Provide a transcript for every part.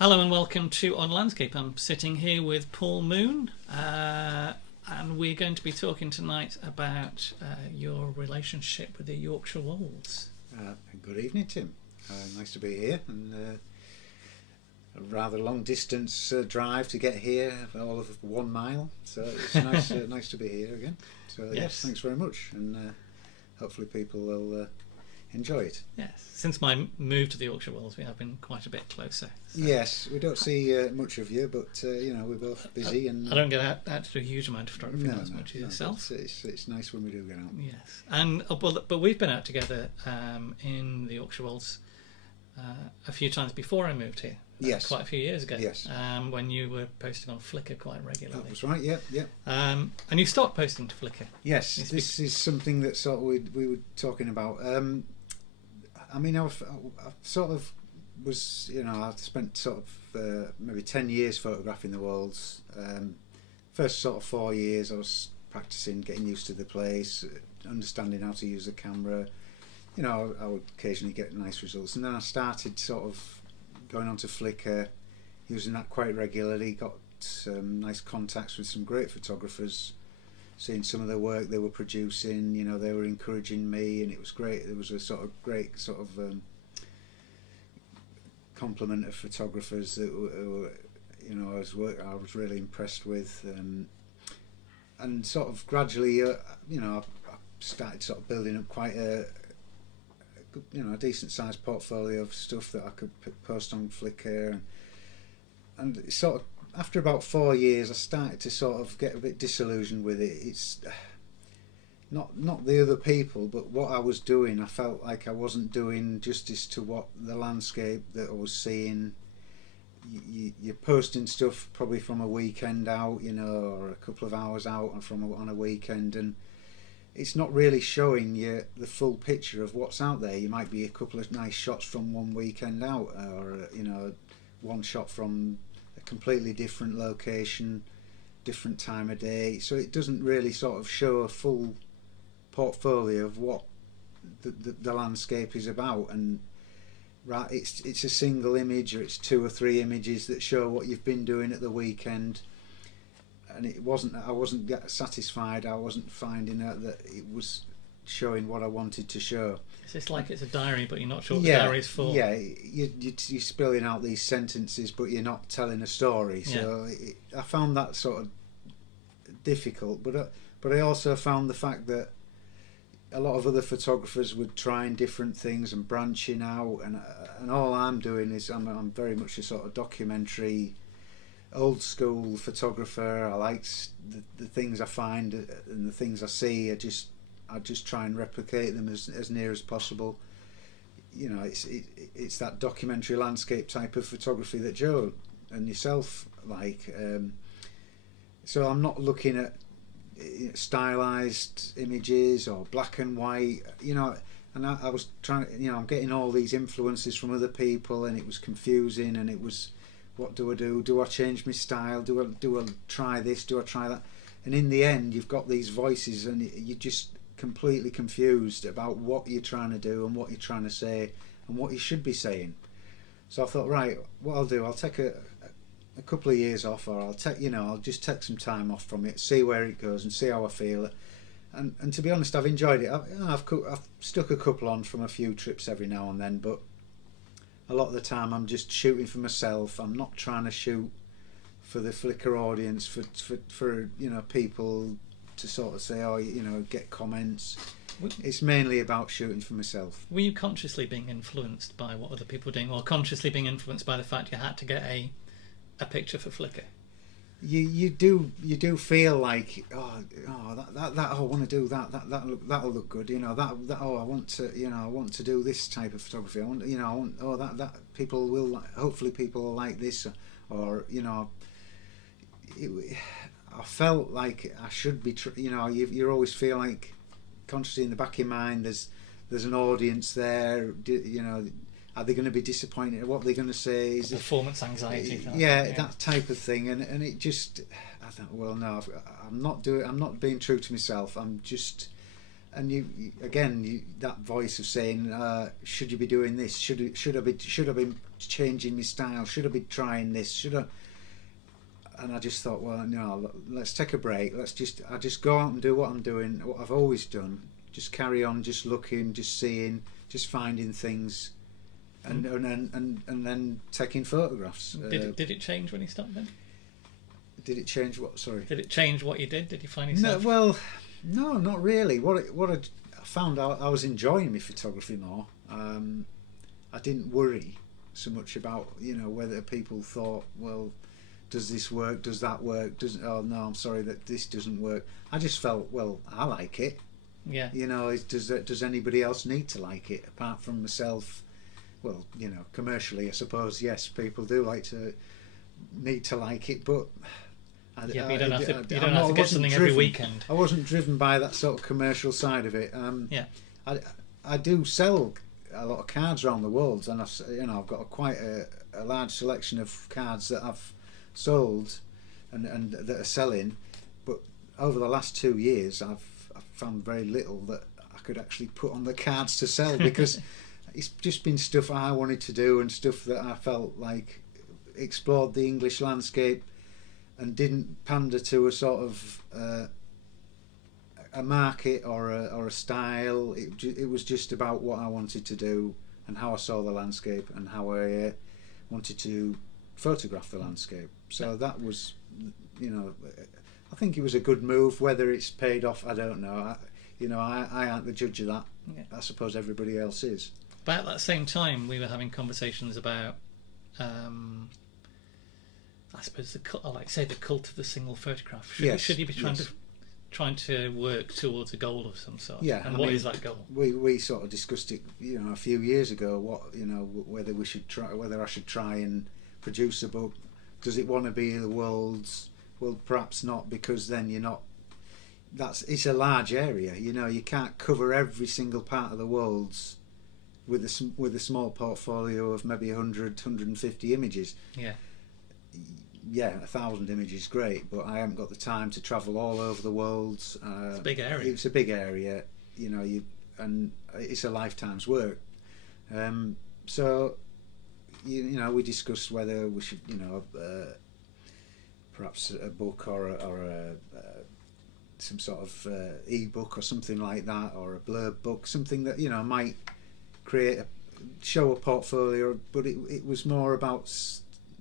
Hello and welcome to On Landscape. I'm sitting here with Paul Moon, and we're going to be talking tonight about your relationship with the Yorkshire Wolds. Good evening, Tim. Nice to be here, and a rather long distance drive to get here, all of 1 mile. So it's nice, nice to be here again. So yes, thanks very much, and hopefully people will enjoy it. Yes, since my move to the Yorkshire Wolds, we have been quite a bit closer. So. Yes, we don't see much of you, but we're both busy, and I don't get out to do a huge amount of photography, not as much as yourself. It's nice when we do get out. Yes, and but we've been out together in the Yorkshire Wolds a few times before I moved here. Yes, quite a few years ago. Yes, when you were posting on Flickr quite regularly. That was right. Yeah. And you stopped posting to Flickr. Yes, this is something that sort of we were talking about. I mean, I sort of was, I spent sort of maybe 10 years photographing the Wolds. First sort of 4 years I was practicing, getting used to the place, understanding how to use the camera. I would occasionally get nice results, and then I started sort of going onto Flickr, using that quite regularly, got some nice contacts with some great photographers, seeing some of the work they were producing. They were encouraging me, and it was great. There was a sort of great sort of complement of photographers that were I was really impressed with, and sort of gradually I started sort of building up quite a decent sized portfolio of stuff that I could post on Flickr, and sort of after about 4 years I started to sort of get a bit disillusioned with it. It's not the other people, but what I was doing. I felt like I wasn't doing justice to what the landscape that I was seeing. You're posting stuff probably from a weekend out, or a couple of hours out on a weekend, and it's not really showing you the full picture of what's out there. You might be a couple of nice shots from one weekend out, or one shot from a completely different location, different time of day. So it doesn't really sort of show a full portfolio of what the landscape is about. And right, it's a single image, or it's 2 or 3 images that show what you've been doing at the weekend. And I wasn't satisfied. I wasn't finding out that it was showing what I wanted to show. It's just like it's a diary, but you're not sure what the diary is for. Yeah, you're spilling out these sentences, but you're not telling a story. So I found that sort of difficult. But I also found the fact that a lot of other photographers were trying different things and branching out, and all I'm doing is I'm very much a sort of documentary, old school photographer. I like the things I find and the things I see. I just try and replicate them as near as possible. It's that documentary landscape type of photography that Joe and yourself like. So I'm not looking at stylized images or black and white. And I was trying. I'm getting all these influences from other people, and it was confusing. And it was, what do I do? Do I change my style? Do I try this? Do I try that? And in the end, you've got these voices, and you're just completely confused about what you're trying to do and what you're trying to say and what you should be saying. So I thought, right, what I'll do, I'll take a couple of years off, or I'll just take some time off from it, see where it goes, and see how I feel. And to be honest, I've enjoyed it. I've stuck a couple on from a few trips every now and then, but a lot of the time I'm just shooting for myself. I'm not trying to shoot for the Flickr audience, for people to sort of say, get comments. It's mainly about shooting for myself. Were you consciously being influenced by what other people were doing, or consciously being influenced by the fact you had to get a picture for Flickr? You do feel like I want to do that'll look good. I want to do this type of photography. That people will hopefully people will like this, or I felt like I should be. You always feel like consciously in the back of your mind there's an audience there. Are they going to be disappointed? What are they going to say? Is performance anxiety? That type of thing, and it just, I thought, well, no, I'm not being true to myself. I'm just and that voice of saying, should you be doing this? Should I be changing my style? Should I be trying this? Should I? And I just thought, well, no, let's take a break. I just go out and do what I'm doing, what I've always done. Just carry on, just looking, just seeing, just finding things, and then taking photographs. Did it change when you stopped then? Did it change what? Sorry. Did it change what you did? Did you find yourself? No, well, no, not really. What I found out, I was enjoying my photography more. I didn't worry so much about whether people thought, well, does this work? Does that work? Oh no, I'm sorry that this doesn't work. I just felt, well, I like it. Yeah. Does anybody else need to like it apart from myself? Well, commercially, I suppose yes, people do need to like it, but. You don't have to get something every weekend. I wasn't driven by that sort of commercial side of it. I do sell a lot of cards around the world, and I've got quite a large selection of cards that I've sold and that are selling. But over the last 2 years, I've found very little that I could actually put on the cards to sell because it's just been stuff I wanted to do and stuff that I felt like explored the English landscape and didn't pander to a sort of a market or a style. It was just about what I wanted to do and how I saw the landscape and how I wanted to photograph the landscape. So that was, I think it was a good move. Whether it's paid off, I don't know. I aren't the judge of that. Yeah. I suppose everybody else is. About that same time, we were having conversations about. I suppose the cult of the single photograph. Should you be trying to work towards a goal of some sort? Yeah. And what is that goal? We sort of discussed it, a few years ago. Whether I should try and produce a book. Does it want to be the world's? Well, perhaps not, because then you're not. It's a large area. You can't cover every single part of the world's with a small portfolio of maybe 100, 150 images. Yeah. Yeah, 1,000 images is great, but I haven't got the time to travel all over the world. It's a big area. It's a big area, and it's a lifetime's work. So, we discussed whether we should, perhaps a book or some sort of e-book or something like that, or a blurb book, something that might show a portfolio. But it was more about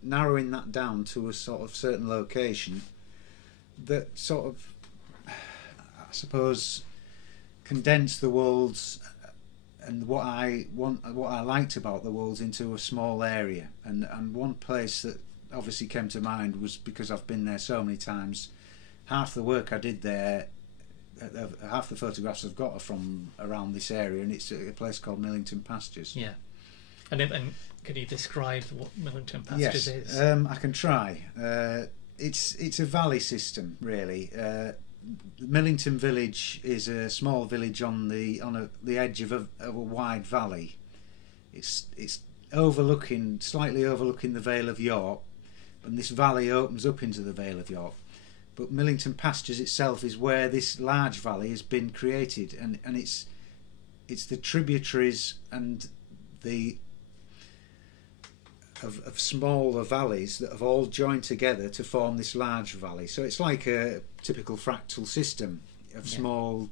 narrowing that down to a sort of certain location that sort of, I suppose, condensed the Wolds and what I liked about the Wolds into a small area. And one place that obviously came to mind was, because I've been there so many times, half the work I did there, half the photographs I've got are from around this area, and it's a place called Millington Passages. Yeah. And could you describe what Millington Passages is? I can try. It's a valley system, really. Millington village is a small village on the edge of a wide valley. It's slightly overlooking the Vale of York, and this valley opens up into the Vale of York. But Millington Passages itself is where this large valley has been created, and it's the tributaries and of smaller valleys that have all joined together to form this large valley. So it's like a typical fractal system of small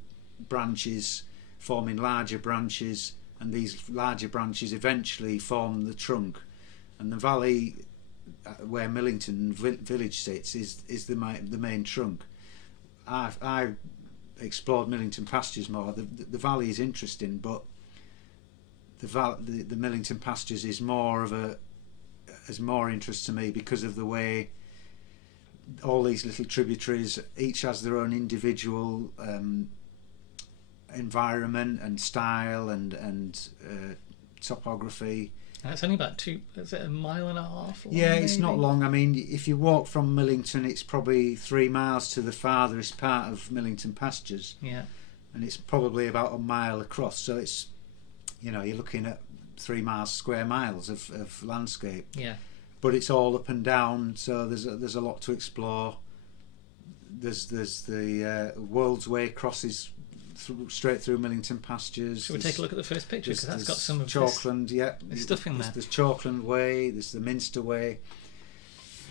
branches forming larger branches, and these larger branches eventually form the trunk. And the valley where Millington village sits is the main trunk. I've explored Millington Passages more. The valley is interesting, but the Millington Passages is has more interest to me because of the way all these little tributaries each has their own individual environment and style and topography. And it's only about is it a mile and a half long? Yeah, it's not long. I mean, if you walk from Millington, it's probably 3 miles to the farthest part of Millington Passages. Yeah. And it's probably about a mile across. So it's, you're looking at 3 square miles of landscape. Yeah. But it's all up and down, so there's a lot to explore. There's the World's Way crosses straight through Millington Passages. Should we take a look at the first picture, because that's got some of Chalkland, this stuff in there. There's Chalkland Way, there's the Minster Way.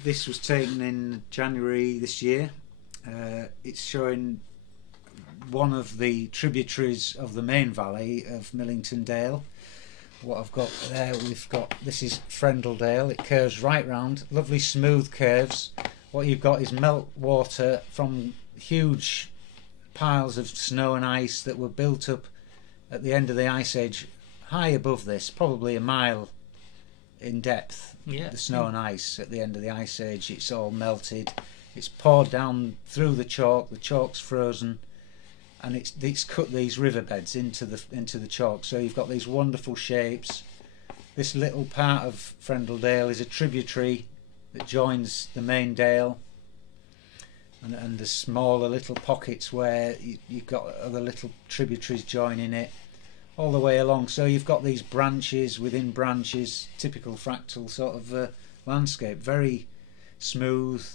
This was taken in January this year. It's showing one of the tributaries of the main valley of Millington Dale. What I've got there, this is Frendle Dale. It curves right round, lovely smooth curves. What you've got is meltwater from huge piles of snow and ice that were built up at the end of the Ice Age, high above this, probably a mile in depth. Yeah. The snow and ice at the end of the Ice Age, it's all melted. It's poured down through the chalk's frozen, and it's cut these riverbeds into the chalk. So you've got these wonderful shapes. This little part of Frendle Dale is a tributary that joins the main dale, and the smaller little pockets where you've got other little tributaries joining it all the way along. So you've got these branches within branches, typical fractal sort of landscape, very smooth,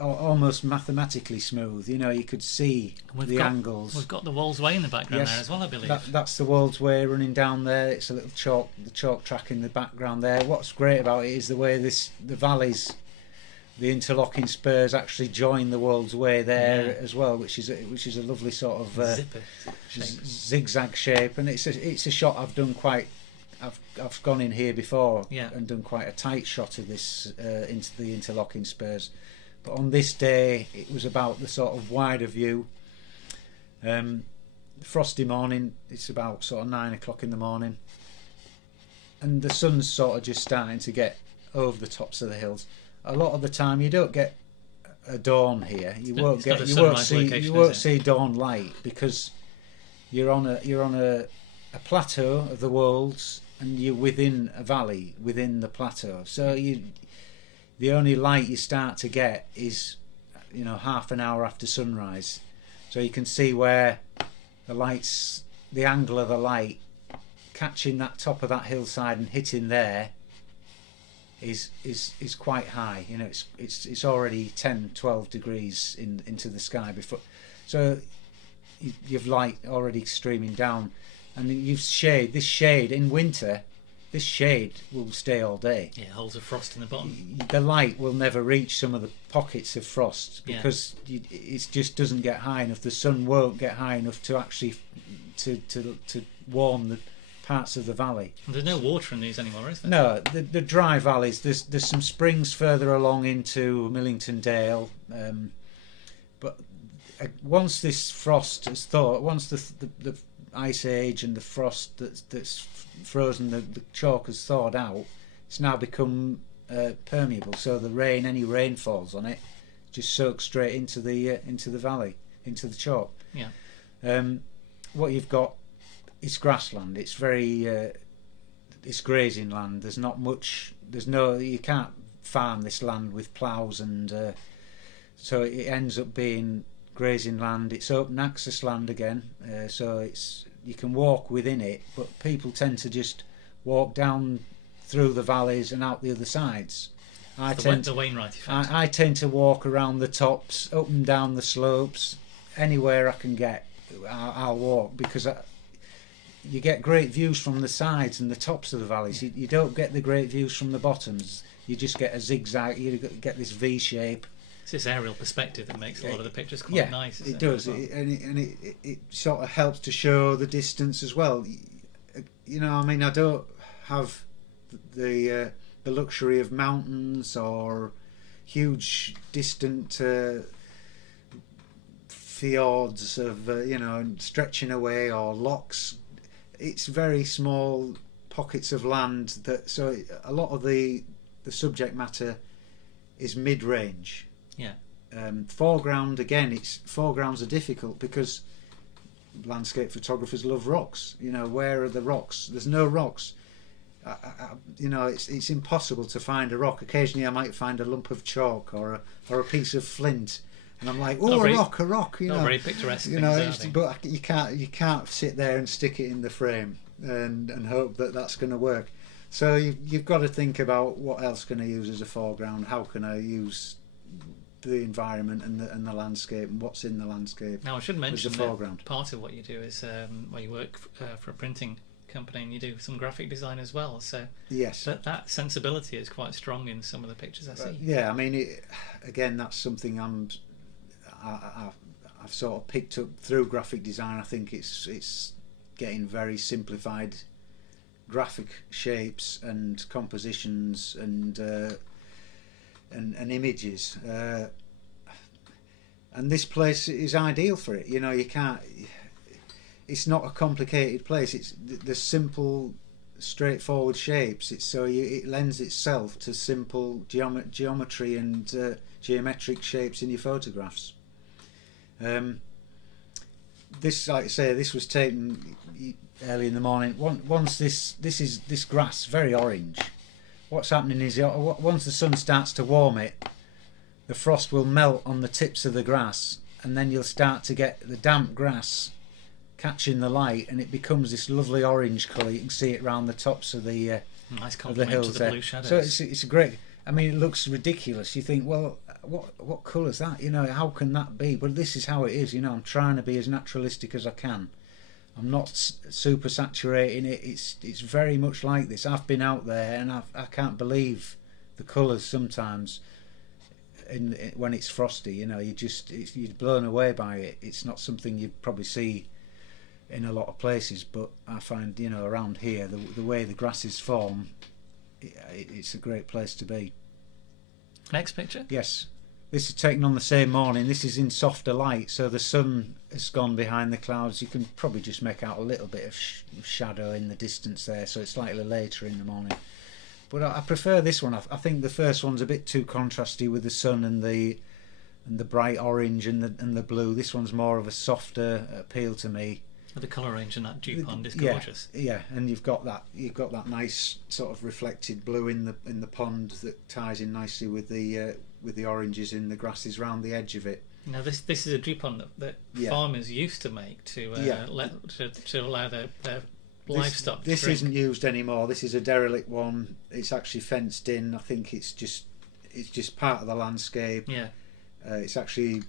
almost mathematically smooth. You know, you could see angles. We've got the Wolds Way in the background there as well, I believe. That's the Wolds Way running down there. It's a little the chalk track in the background there. What's great about it is the way the valleys, the interlocking spurs actually join the Wolds Way there as well, which is a lovely sort of zigzag shape, and it's a shot I've done quite. I've gone in here before and done quite a tight shot of this into the interlocking spurs. But on this day, it was about the sort of wider view. Frosty morning, it's about sort of 9 o'clock in the morning, and the sun's sort of just starting to get over the tops of the hills. A lot of the time, you don't get a dawn here. You won't see dawn light because you're on a plateau of the Wolds, and you're within a valley within the plateau. So the only light you start to get is, half an hour after sunrise. So you can see where the angle of the light catching that top of that hillside and hitting there is quite high. It's already 10-12 degrees into the sky before, so you've light already streaming down, and you've this shade in winter. This shade will stay all day. Yeah, it holds a frost in the bottom. The light will never reach some of the pockets of frost because it just doesn't get high enough. The sun won't get high enough to actually to warm the parts of the valley. And there's no water in these anymore, is there? No, the dry valleys. There's some springs further along into Millington Dale, but once this frost has thawed, once the Ice Age and the frost that's frozen the chalk has thawed out, it's now become permeable. So any rainfalls on it just soaks straight into the valley, into the chalk. Yeah. What you've got is grassland. It's very it's grazing land. There's not much. You can't farm this land with ploughs, and so it ends up being grazing land. It's open access land again, so you can walk within it, but people tend to just walk down through the valleys and out the other sides. I tend to walk around the tops, up and down the slopes, anywhere I can get. I'll walk because you get great views from the sides and the tops of the valleys. You don't get the great views from the bottoms. You just get a zigzag. You get this V shape. It's this aerial perspective that makes a lot of the pictures quite nice. It does, well. It sort of helps to show the distance as well. I don't have the luxury of mountains or huge distant fjords of stretching away, or lochs. It's very small pockets of land so a lot of the subject matter is mid-range. Yeah. Foregrounds are difficult because landscape photographers love rocks. Where are the rocks? There's no rocks. It's impossible to find a rock. Occasionally I might find a lump of chalk or a piece of flint, and I'm like, a rock. Not very picturesque. But you can't sit there and stick it in the frame and hope that that's going to work. So you've got to think about what else can I use as a foreground. How can I use the environment and the landscape and what's in the landscape. Now I should mention the that foreground. part of what you do is you work for a printing company and you do some graphic design as well. So Yes, that sensibility is quite strong in some of the pictures I see. yeah. I mean, again, that's something I've sort of picked up through graphic design. I think it's getting very simplified graphic shapes and compositions and images, and this place is ideal for it. You know, you can't. It's not a complicated place. It's the simple, straightforward shapes. It lends itself to simple geometry and geometric shapes in your photographs. This, like I say, this was taken early in the morning. Once this grass very orange. What's happening is once the sun starts to warm it, the frost will melt on the tips of the grass, and then you'll start to get the damp grass catching the light, and it becomes this lovely orange colour. You can see it round the tops of the Nice of the compliment hills to the there. blue shadows. So it's a great. I mean, it looks ridiculous. You think, well, what colour's that? You know, how can that be? But this is how it is. You know, I'm trying to be as naturalistic as I can. I'm not super saturating it. It's very much like this. I've been out there and I can't believe the colours sometimes. When it's frosty, you know, you're blown away by it. It's not something you probably see in a lot of places, but I find, you know, around here the way the grasses form, it's a great place to be. Next picture. Yes. This is taken on the same morning. This is in softer light, so the sun has gone behind the clouds. You can probably just make out a little bit of shadow in the distance there, so it's slightly later in the morning. But I prefer this one. I think the first one's a bit too contrasty with the sun and the bright orange and the blue. This one's more of a softer appeal to me. The colour range in that dew pond is gorgeous. Yeah, and you've got that nice sort of reflected blue in the pond that ties in nicely with the oranges in the grasses round the edge of it. Now this is a dew pond that farmers used to make to allow their livestock. This to drink. isn't used anymore. This is a derelict one. It's actually fenced in. I think it's just part of the landscape. Yeah. It's actually,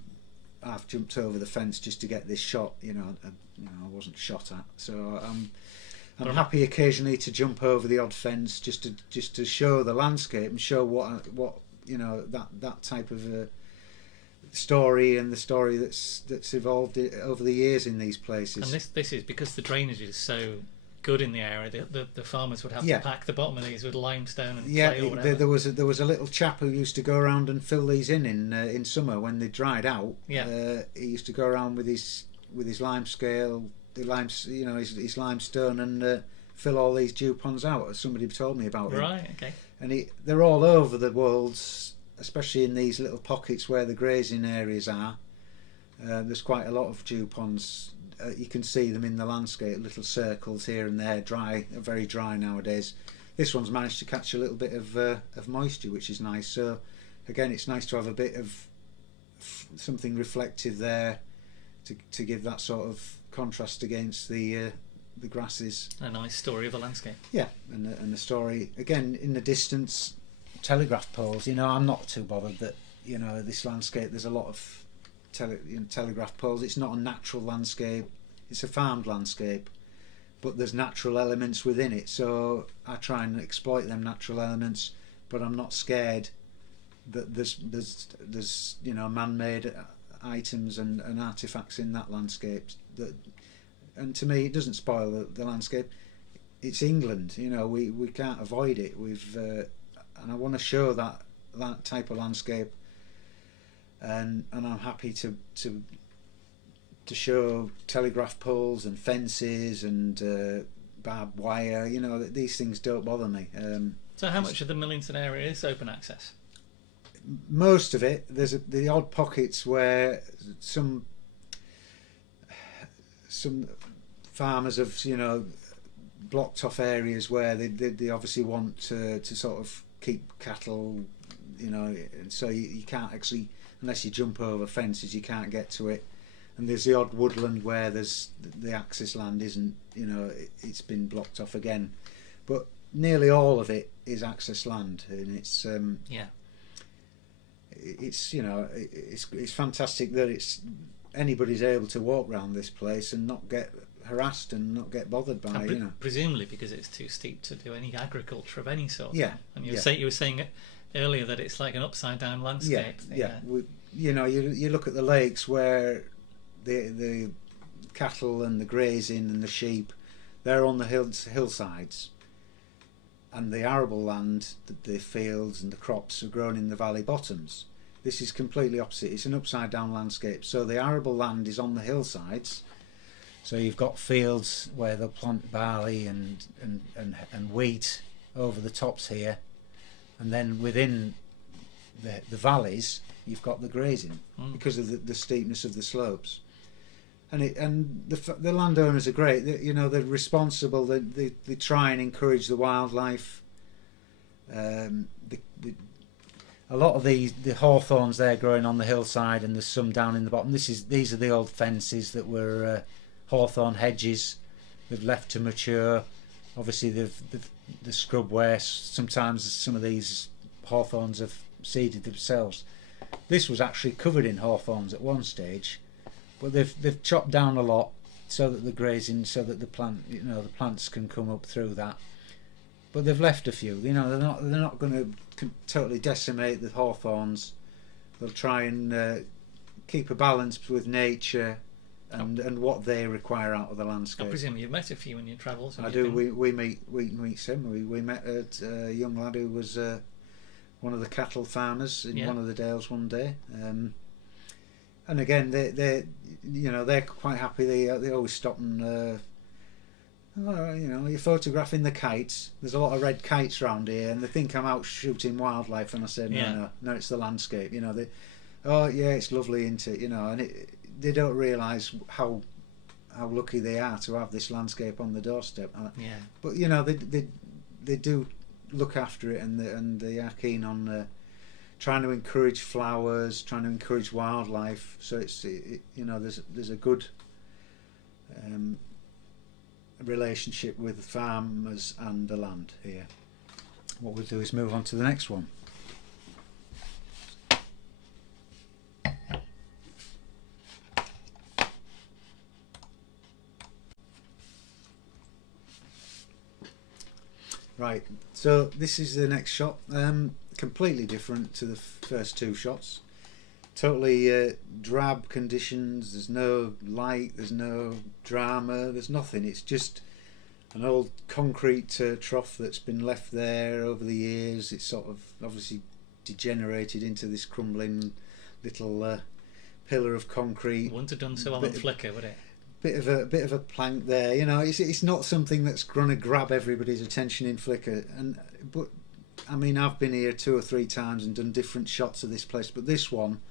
I've jumped over the fence just to get this shot. You know, I wasn't shot at, so I'm happy occasionally to jump over the odd fence just to show the landscape and show what you know, that type of a story and the story that's evolved over the years in these places. And this is because the drainage is so good in the area. The farmers would have to pack the bottom of these with limestone and clay or whatever. There was a little chap who used to go around and fill these in summer when they dried out. Yeah. He used to go around with his lime scale, his limestone, and fill all these dew ponds out. As somebody told me about it. Right. Okay. And they're all over the Wolds, especially in these little pockets where the grazing areas are. There's quite a lot of dew ponds. You can see them in the landscape, little circles here and there, very dry nowadays. This one's managed to catch a little bit of moisture, which is nice. So again, it's nice to have a bit of something reflective there to give that sort of contrast against the grasses. A nice story of the landscape. Yeah, and the story again in the distance. Telegraph poles. You know, I'm not too bothered that, you know, this landscape. There's a lot of telegraph poles. It's not a natural landscape. It's a farmed landscape, but there's natural elements within it. So I try and exploit them natural elements, but I'm not scared that there's you know, man-made items and artifacts in that landscape. And to me, it doesn't spoil the landscape. It's England. You know, we can't avoid it. And I want to show that type of landscape. And I'm happy to show telegraph poles and fences and barbed wire. You know, these things don't bother me. So how much of the Millington area is open access? Most of it. There's the odd pockets where some farmers have, you know, blocked off areas where they obviously want to sort of keep cattle, you know, and so you can't actually, unless you jump over fences, you can't get to it. And there's the odd woodland where there's the access land isn't, you know, it's been blocked off again. But nearly all of it is access land, and it's it's it's fantastic that anybody's able to walk around this place and not get harassed and not get bothered by presumably because it's too steep to do any agriculture of any sort. Yeah, and you were saying earlier that it's like an upside down landscape. You look at the lakes where the cattle and the grazing and the sheep, they're on the hillsides, and the arable land, the fields and the crops are grown in the valley bottoms. This is completely opposite. It's an upside down landscape. So the arable land is on the hillsides. So you've got fields where they'll plant barley and wheat over the tops here, and then within the valleys you've got the grazing because of the steepness of the slopes. And the landowners are great. They're responsible. They try and encourage the wildlife. A lot of the hawthorns there growing on the hillside, and there's some down in the bottom. These are the old fences that were hawthorn hedges. They've left to mature. Obviously, the scrub where sometimes some of these hawthorns have seeded themselves. This was actually covered in hawthorns at one stage, but they've chopped down a lot so that the grazing, so that the plants can come up through that. But they've left a few. They're not going to totally decimate the hawthorns. They'll try and keep a balance with nature and what they require out of the landscape. I presume you've met a few in your travels. I do. We meet some. We met a young lad who was one of the cattle farmers in one of the dales one day. And again, they're quite happy. They always stop and you're photographing the kites. There's a lot of red kites around here, and they think I'm out shooting wildlife. And I said, no, it's the landscape. It's lovely, isn't it? And they don't realise how lucky they are to have this landscape on the doorstep. But they do look after it, and they are keen on trying to encourage flowers, trying to encourage wildlife. So there's a good relationship with farmers and the land here. What we'll do is move on to the next one. Right, so this is the next shot. Completely different to the first two shots. Totally drab conditions. There's no light, there's no drama, there's nothing. It's just an old concrete trough that's been left there over the years. It's sort of obviously degenerated into this crumbling little pillar of concrete. Wouldn't have done so well on Flickr, would it? Bit of a plank there. It's not something that's going to grab everybody's attention in Flickr. But I mean, I've been here 2 or 3 times and done different shots of this place, but this one,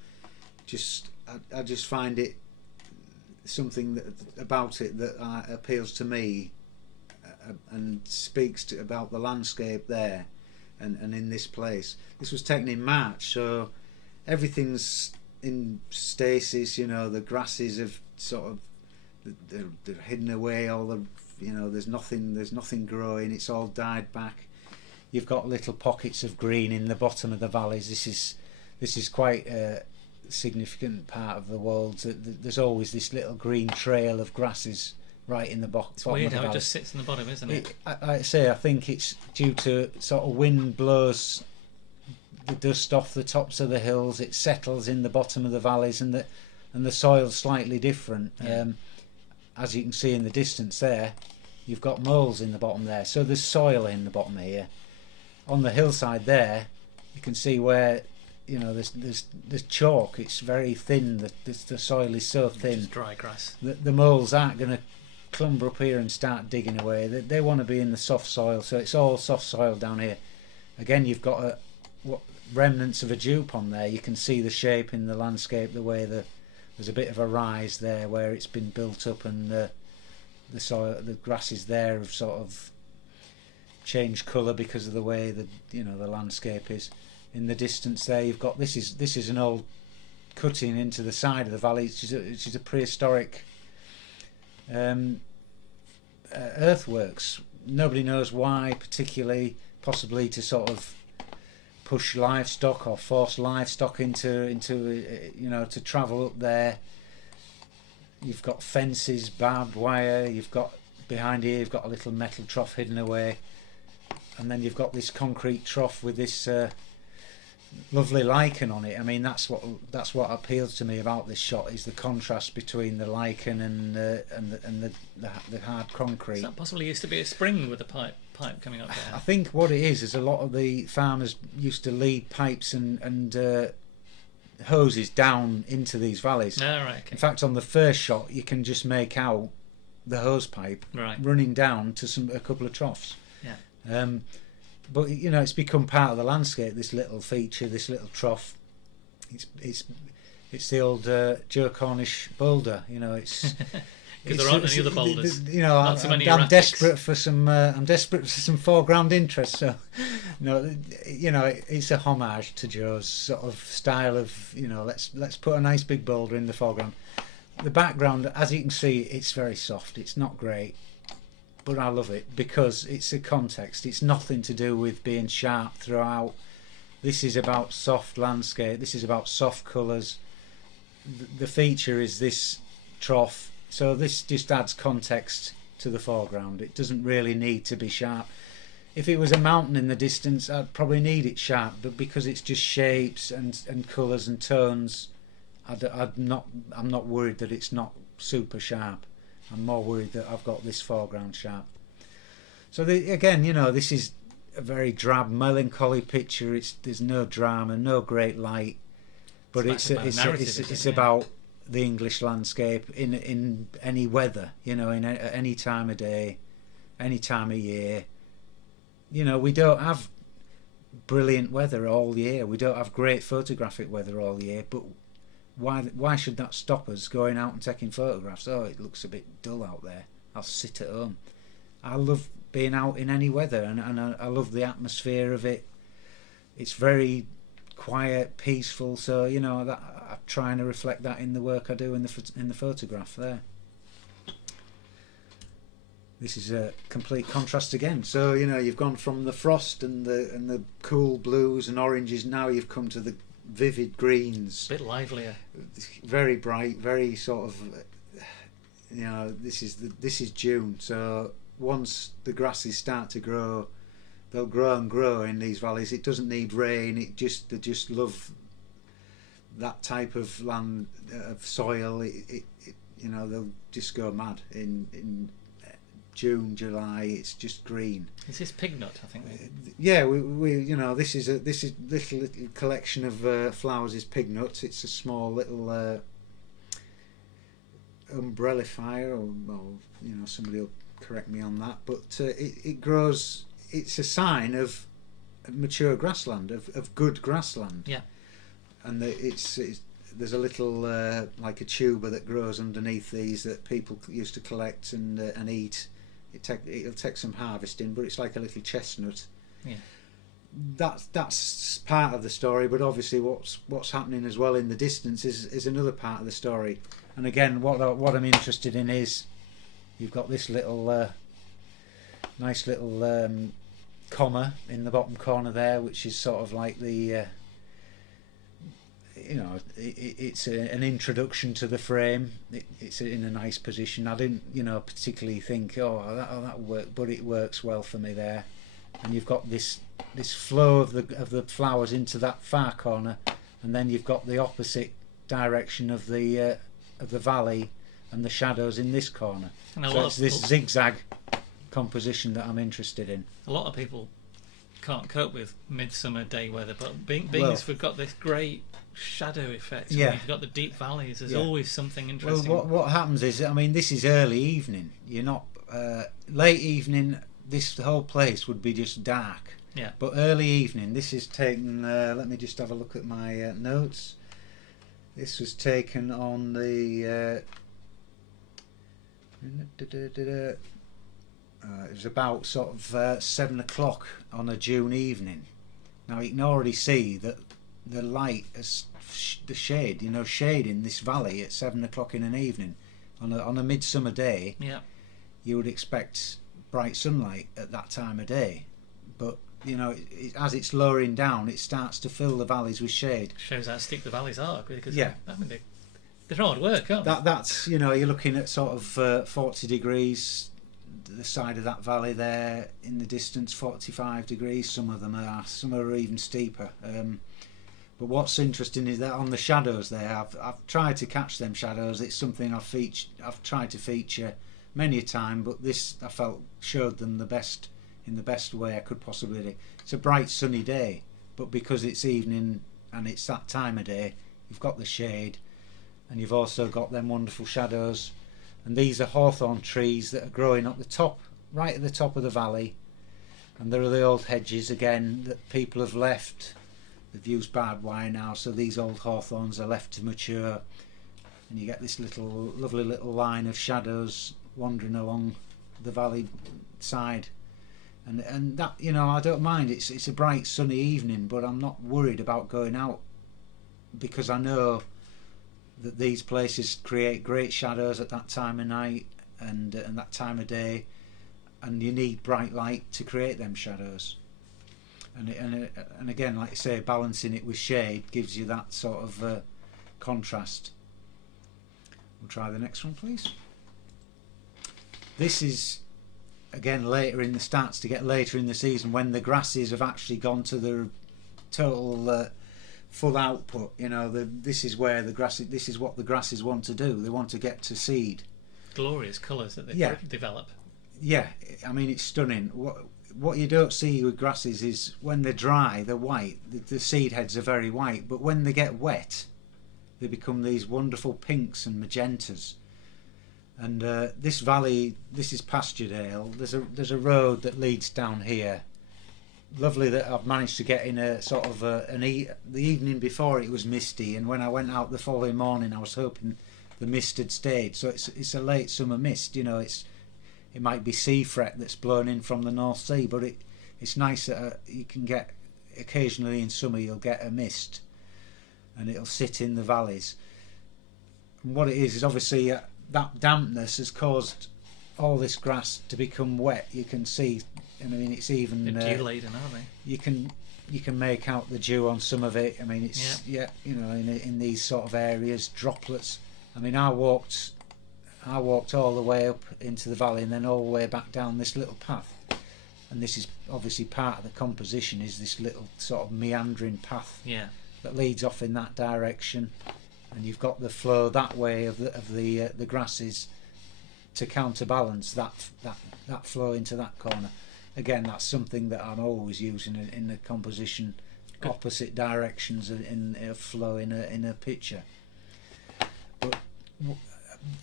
I just find it something about it that appeals to me and speaks about the landscape there and in this place. This was taken in March, so everything's in stasis. The grasses have sort of they're hidden away. All the there's nothing growing. It's all died back. You've got little pockets of green in the bottom of the valleys. This is quite a significant part of the Wolds. There's always this little green trail of grasses right in the bottom. It's weird how it just sits in the bottom, isn't it? I think it's due to sort of wind blows the dust off the tops of the hills. It settles in the bottom of the valleys, and the soil's slightly different. Yeah. As you can see in the distance there, you've got moles in the bottom there. So there's soil in the bottom here. On the hillside there, you can see where there's chalk. It's very thin. The soil is so thin. Just dry grass. The moles aren't going to clumber up here and start digging away. They want to be in the soft soil. So it's all soft soil down here. Again, you've got remnants of a dew pond there. You can see the shape in the landscape, the way there's a bit of a rise there where it's been built up, and the soil, the grasses there have sort of changed colour because of the way the landscape is. In the distance there, you've got this is an old cutting into the side of the valley. Which is a prehistoric earthworks. Nobody knows why, particularly, possibly to sort of push livestock or force livestock into to travel up there. You've got fences, barbed wire. You've got behind here, you've got a little metal trough hidden away, and then you've got this concrete trough with this lovely lichen on it. I mean, that's what appeals to me about this shot, is the contrast between the lichen and the hard concrete. So that possibly used to be a spring with a pipe coming up there. I think what it is a lot of the farmers used to lead pipes and hoses down into these valleys. Oh, right, okay. In fact, on the first shot, you can just make out the hose pipe running down to a couple of troughs. Yeah. But it's become part of the landscape. This little feature, this little trough. It's the old Joe Cornish boulder. It's. Because there aren't any other boulders. I'm desperate for some. I'm desperate for some foreground interest. So, it's a homage to Joe's sort of style of. Let's put a nice big boulder in the foreground. The background, as you can see, it's very soft. It's not great, but I love it because it's a context. It's nothing to do with being sharp throughout. This is about soft landscape. This is about soft colours. The feature is this trough. So this just adds context to the foreground. It doesn't really need to be sharp. If it was a mountain in the distance, I'd probably need it sharp, but because it's just shapes and colours and tones, I'm not worried that it's not super sharp. I'm more worried that I've got this foreground sharp. So this is a very drab, melancholy picture. There's no drama, no great light, but it's about the English landscape in any weather, in any time of day, any time of year. We don't have brilliant weather all year. We don't have great photographic weather all year, but why should that stop us going out and taking photographs? Oh, it looks a bit dull out there, I'll sit at home. I love being out in any weather, and I love the atmosphere of it. It's very quiet, peaceful, so that I'm trying to reflect that in the work I do in the photograph there. This is a complete contrast again. So you've gone from the frost and the cool blues and oranges. Now you've come to the vivid greens. A bit livelier. Very bright. Very sort of. This is June. So once the grasses start to grow, they'll grow and grow in these valleys. It doesn't need rain. They just love that type of land, of soil. They'll just go mad in June, July. It's just green. Is this pignut? I think. Yeah, we this is little collection of flowers is pignuts. It's a small little umbrellifier, or somebody will correct me on that. But it grows. It's a sign of mature grassland, of good grassland. Yeah. And there's a little like a tuber that grows underneath these that people used to collect and eat. It'll take some harvesting, but it's like a little chestnut. Yeah. That's part of the story, but obviously what's happening as well in the distance is another part of the story. And again, what I'm interested in is you've got this little nice little comma in the bottom corner there, which is sort of like the it's an introduction to the frame. It's in a nice position. I didn't particularly think that'll work, but it works well for me there. And you've got this flow of the flowers into that far corner, and then you've got the opposite direction of the valley and the shadows in this corner. So it's this zigzag composition that I'm interested in. A lot of people can't cope with midsummer day weather, but being as we've got this great shadow effect, yeah. You've got the deep valleys, there's always something interesting. Well, what happens is, this is early evening. You're not late evening. The whole place would be just dark. Yeah. But early evening. This is taken. Let me just have a look at my notes. This was taken on the. It was about sort of 7 o'clock on a June evening. Now you can already see that the light, the shade, shading this valley at 7 o'clock in an evening on a midsummer day. Yeah. You would expect bright sunlight at that time of day, but as it's lowering down, it starts to fill the valleys with shade. Shows how steep the valleys are, because Yeah. I mean they're hard work, aren't they? That's you're looking at sort of 40 degrees. The side of that valley there in the distance, 45 degrees. Some are even steeper. But what's interesting is that on the shadows there, I've tried to catch them shadows. It's something I've tried to feature many a time, but this I felt showed them in the best way I could possibly do. It's a bright sunny day, but because it's evening and it's that time of day, you've got the shade, and you've also got them wonderful shadows. And these are hawthorn trees that are growing up the top, right at the top of the valley. And there are the old hedges again that people have left. They've used barbed wire now, so these old hawthorns are left to mature. And you get this lovely little line of shadows wandering along the valley side. And that, I don't mind. It's a bright sunny evening, but I'm not worried about going out, because I know that these places create great shadows at that time of night and that time of day, and you need bright light to create them shadows. And again, like I say, balancing it with shade gives you that sort of contrast. We'll try the next one, please. This is again starts to get later in the season, when the grasses have actually gone to the total full output. This is where this is what the grasses want to do. They want to get to seed. Glorious colours that they develop. Yeah, I mean, it's stunning. What you don't see with grasses is when they're dry, they're white. The seed heads are very white, but when they get wet, they become these wonderful pinks and magentas. And this valley, this is Pasturedale. There's a road that leads down here. Lovely that I've managed to get in a sort of the evening before it was misty, and when I went out the following morning I was hoping the mist had stayed. So it's a late summer mist. It might be sea fret that's blown in from the North Sea, but it's nice that you can get occasionally in summer you'll get a mist, and it'll sit in the valleys. And what it is obviously that dampness has caused all this grass to become wet. You can see. I mean, it's even dew laden, aren't they? You can make out the dew on some of it. I mean, it's in these sort of areas, droplets. I mean, I walked all the way up into the valley and then all the way back down this little path. And this is obviously part of the composition, is this little sort of meandering path that leads off in that direction, and you've got the flow that way of the grasses to counterbalance that flow into that corner. Again, that's something that I'm always using in the composition. Good. Opposite directions in a flow in a picture. But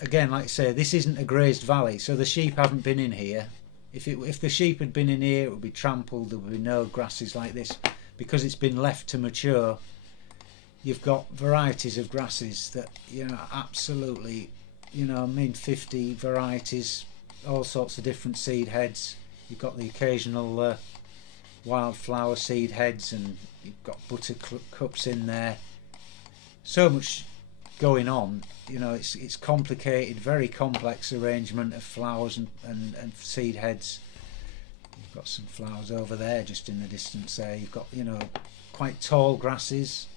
again, like I say, this isn't a grazed valley, so the sheep haven't been in here. If the sheep had been in here, it would be trampled. There would be no grasses like this, because it's been left to mature. You've got varieties of grasses that absolutely, 50 varieties, all sorts of different seed heads. You've got the occasional wildflower seed heads, and you've got buttercups in there. So much going on. It's complicated, very complex arrangement of flowers and seed heads. You've got some flowers over there just in the distance there. You've got quite tall grasses,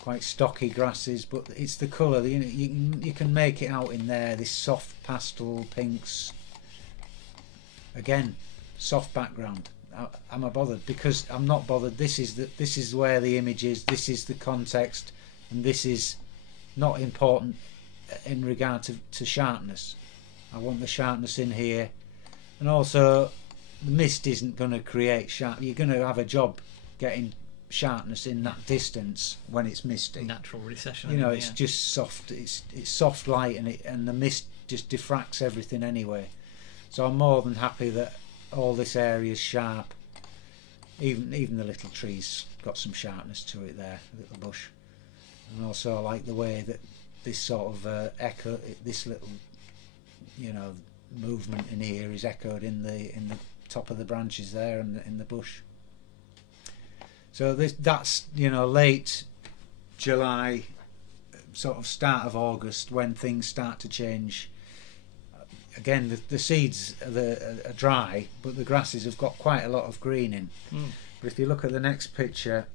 quite stocky grasses, but it's the colour. You can make it out in there. This soft pastel pinks. Again, soft background. Am I bothered? Because I'm not bothered. This is where the image is. This is the context, and this is not important in regard to sharpness. I want the sharpness in here, and also the mist isn't going to create sharp. You're going to have a job getting sharpness in that distance when it's misty. Natural recession. It's just soft. It's soft light, and the mist just diffracts everything anyway. So I'm more than happy that all this area is sharp. Even the little trees got some sharpness to it there, the little bush. And also I like the way that this sort of echo, this little, movement in here is echoed in the top of the branches there and in the bush. So that's late July, sort of start of August, when things start to change. again, the seeds are dry, but the grasses have got quite a lot of green in. But if you look at the next picture,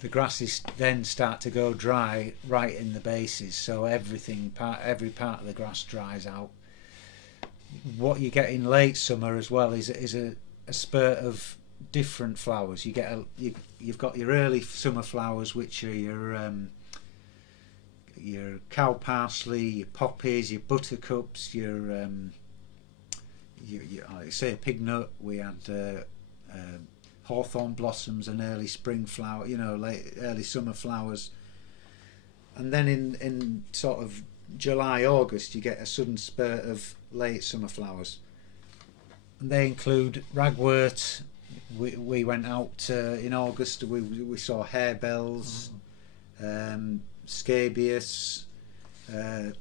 the grasses then start to go dry right in the bases, so every part of the grass dries out. What you get in late summer as well is a spurt of different flowers. You've got your early summer flowers, which are your cow parsley, your poppies, your buttercups, your like say a pig nut. We had hawthorn blossoms and early spring flower, late early summer flowers. And then in sort of July, August, you get a sudden spurt of late summer flowers, and they include ragwort. We went out in August. We saw harebells, scabious. There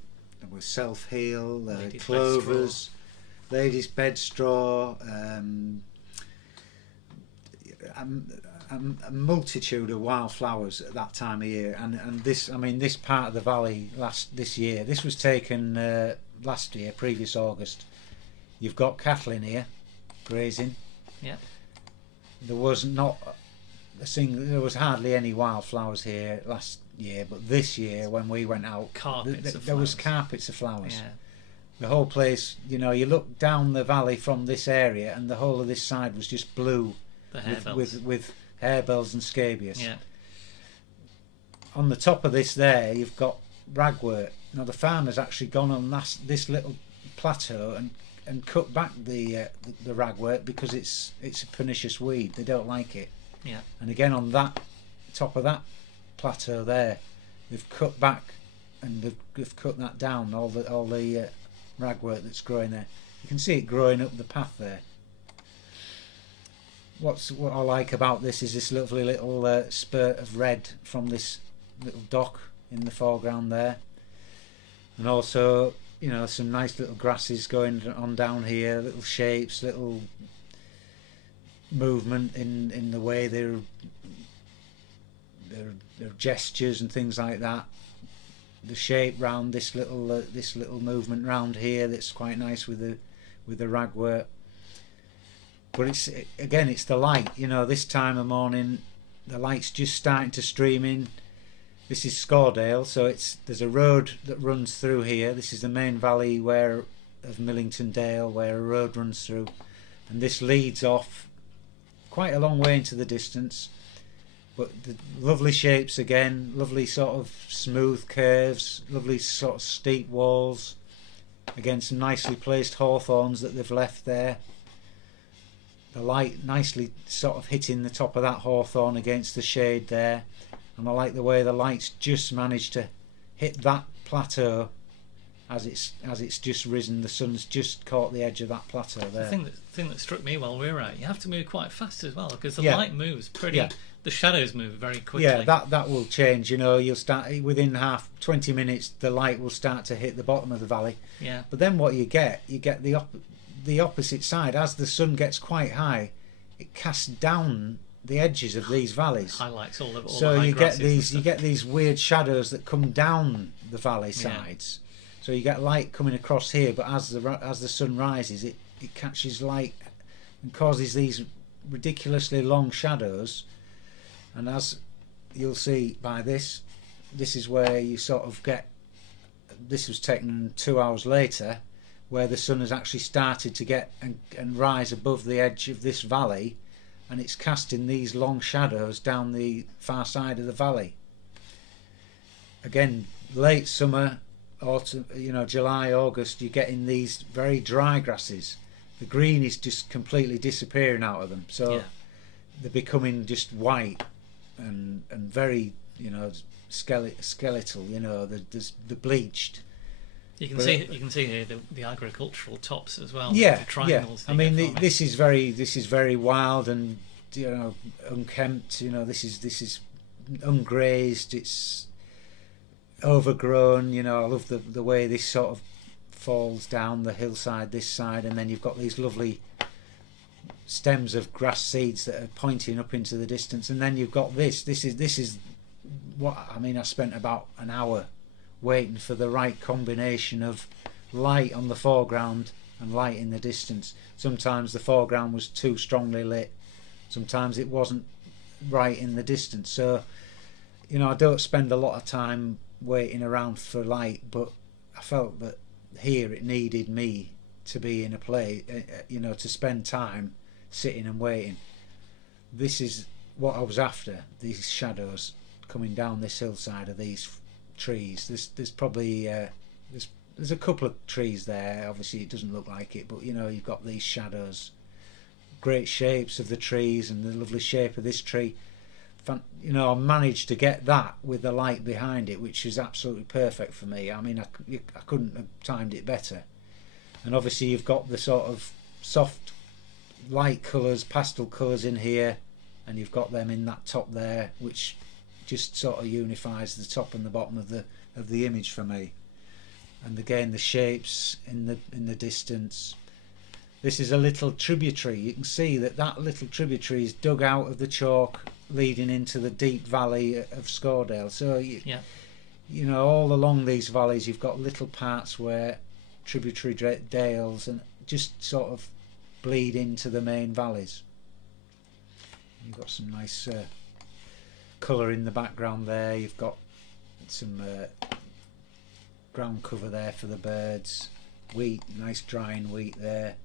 was self-heal, clovers, ladies' bedstraw. A multitude of wildflowers at that time of year, and this part of the valley this year. This was taken last year, previous August. You've got cattle in here grazing. Yeah. There was not there was hardly any wildflowers here last year, but this year when we went out, there was carpets of flowers. Yeah. The whole place, you look down the valley from this area, and the whole of this side was just blue with harebells and scabious. Yeah. On the top of this there, you've got ragwort. Now the farmer's actually gone on this little plateau and cut back the ragwort because it's a pernicious weed. They don't like it. Yeah. And again on that top of that plateau there, they've cut back and they've cut that down. All the ragwort that's growing there. You can see it growing up the path there. What I like about this is this lovely little spurt of red from this little dock in the foreground there, and also some nice little grasses going on down here, little shapes, little movement in the way their gestures and things like that. The shape round this little movement round here that's quite nice with the ragwort. But it's the light. This time of morning, the light's just starting to stream in. This is Scordale, so there's a road that runs through here. This is the main valley of Millington Dale, where a road runs through, and this leads off quite a long way into the distance. But the lovely shapes again, lovely sort of smooth curves, lovely sort of steep walls. Again, some nicely placed hawthorns that they've left there. The light nicely sort of hitting the top of that hawthorn against the shade there, and I like the way the light's just managed to hit that plateau as it's just risen. The sun's just caught the edge of that plateau there. The thing that struck me while we were out, you have to move quite fast as well because the Yeah. light moves pretty. Yeah. The shadows move very quickly. Yeah, that will change. You'll start within 20 minutes. The light will start to hit the bottom of the valley. Yeah. But then what you get the opposite side. As the sun gets quite high, it casts down the edges of these valleys. Highlights all the so high you grasses get these weird shadows that come down the valley sides. Yeah. So you get light coming across here, but as the sun rises, it catches light and causes these ridiculously long shadows. And as you'll see by this is where you sort of get. This was taken 2 hours later, where the sun has actually started to get and rise above the edge of this valley, and it's casting these long shadows down the far side of the valley. Again, late summer, autumn, July, August, you're getting these very dry grasses. The green is just completely disappearing out of them, so they're becoming just white and very skeletal. They're bleached. You can see here the agricultural tops as well. Yeah, the triangles. I mean, this is very wild and unkempt. This is ungrazed. It's overgrown. I love the way this sort of falls down the hillside this side, and then you've got these lovely stems of grass seeds that are pointing up into the distance, and then you've got this is what I mean. I spent about an hour waiting for the right combination of light on the foreground and light in the distance. Sometimes the foreground was too strongly lit, sometimes it wasn't right in the distance. So, you know, I don't spend a lot of time waiting around for light, but I felt that here it needed me to be in a place, you know, to spend time sitting and waiting. This is what I was after, these shadows coming down this hillside of these trees. There's probably there's a couple of trees there, obviously it doesn't look like it, but you know, you've got these shadows, great shapes of the trees and the lovely shape of this tree. You know, I managed to get that with the light behind it, which is absolutely perfect for me. I mean, I couldn't have timed it better. And obviously you've got the sort of soft light colours, pastel colours in here, and you've got them in that top there, which just sort of unifies the top and the bottom of the image for me. And again, the shapes in the distance. This is a little tributary. You can see that little tributary is dug out of the chalk, leading into the deep valley of Scordale. So you know, all along these valleys you've got little parts where tributary dales and just sort of bleed into the main valleys. You've got some nice colour in the background there. You've got some ground cover there for the birds, wheat, nice drying wheat there,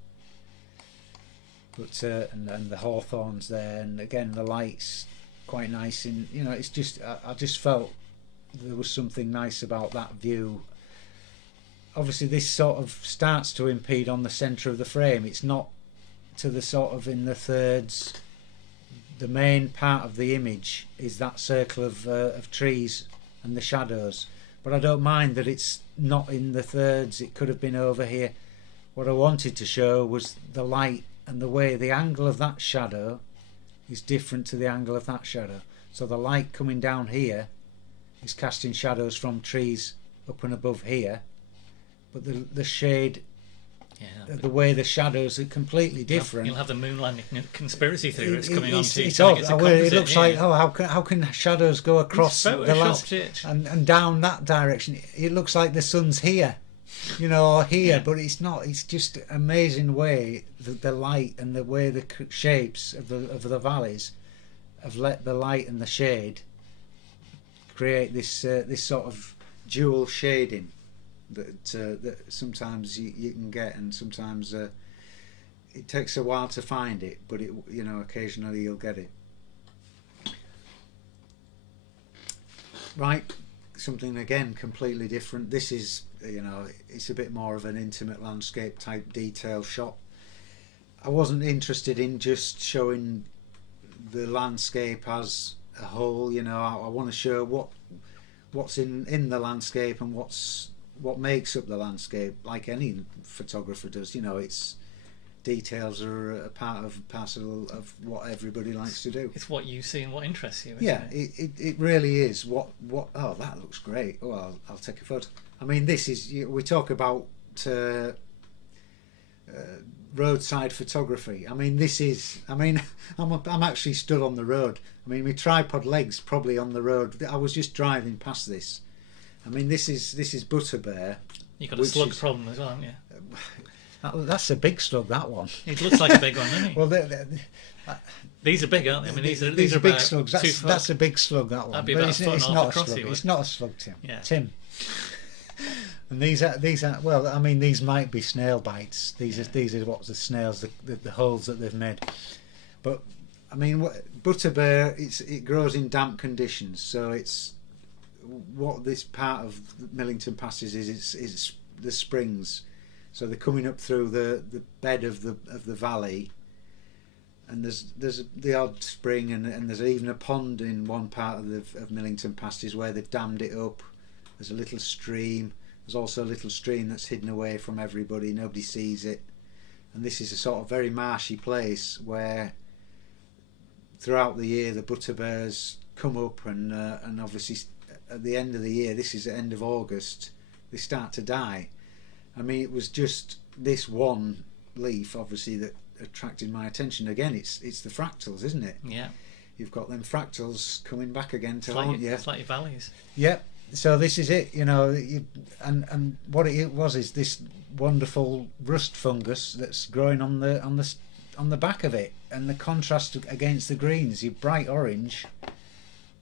but and the hawthorns there, and again the lights quite nice. And you know, it's just I just felt there was something nice about that view. Obviously this sort of starts to impede on the centre of the frame. It's not to the sort of in the thirds. The main part of the image is that circle of trees and the shadows, but I don't mind that it's not in the thirds. It could have been over here. What I wanted to show was the light and the way the angle of that shadow is different to the angle of that shadow. So the light coming down here is casting shadows from trees up and above here, but the shade, the way the shadows are completely different. You'll have the moon landing conspiracy theorists coming on to it's odd. It looks like, oh, how can shadows go across the last and down that direction? It looks like the sun's here, you know, or here, but it's not. It's just amazing way the light and the way the shapes of the valleys have let the light and the shade create this this sort of dual shading that sometimes you can get, and sometimes it takes a while to find it, but it, you know, occasionally you'll get it. Right, something again completely different. This is, you know, it's a bit more of an intimate landscape type detail shot. I wasn't interested in just showing the landscape as a whole, you know. I want to show what's in the landscape and what makes up the landscape, like any photographer does. You know, it's details are a parcel of what everybody likes to do. It's what you see and what interests you, yeah, isn't it? It really is. What oh, that looks great. Oh, I'll take a photo. I mean, this is, we talk about roadside photography. I mean, this is, I mean, I'm actually stood on the road. I mean, my tripod legs probably on the road. I was just driving past this. I mean, this is Butterbear. You've got a slug problem as well, haven't you? That's a big slug, that one. It looks like a big one, doesn't he? Well, these are big, aren't they? I mean, these are big slugs. That's a big slug, that one. That'd be about it's not a slug. It's not a slug, Tim. Yeah. Tim. And ththese are well, I mean, these might be snail bites. These are what the snails, the holes that they've made. But I mean, Butterbear, it grows in damp conditions, so it's what this part of Millington Passages is. It's the springs, so they're coming up through the bed of the valley, and there's the odd spring, and there's even a pond in one part of Millington Passages where they've dammed it up. There's a little stream. There's also a little stream that's hidden away from everybody. Nobody sees it, and this is a sort of very marshy place where throughout the year the butterbears come up, and obviously at the end of the year, this is the end of August, they start to die. I mean, it was just this one leaf, obviously, that attracted my attention. Again, it's the fractals, isn't it? Yeah. You've got them fractals coming back again to haunt you. It's like your valleys. Yep. so this is it, and what it was is this wonderful rust fungus that's growing on the back of it, and the contrast against the greens, your bright orange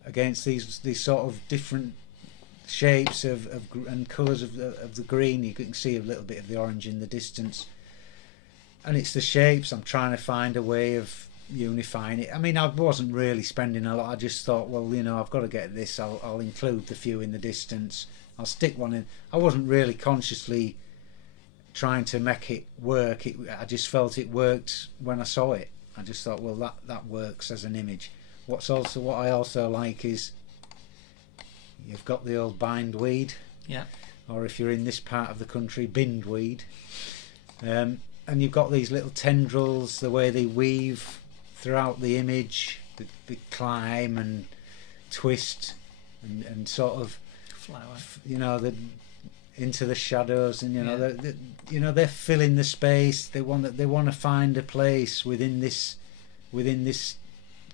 against these sort of different shapes and colours of the green. You can see a little bit of the orange in the distance, and it's the shapes. I'm trying to find a way of unifying it. I mean, I wasn't really spending a lot. I just thought, well, I've got to get this. I'll include the few in the distance. I'll stick one in. I wasn't really consciously trying to make it work. I just felt it worked when I saw it. I just thought, well, that works as an image. What I also like is you've got the old bindweed, yeah, or if you're in this part of the country, bindweed, and you've got these little tendrils, the way they weave throughout the image, they climb and twist and sort of flower, into the shadows, and they're filling the space. They want to find a place within this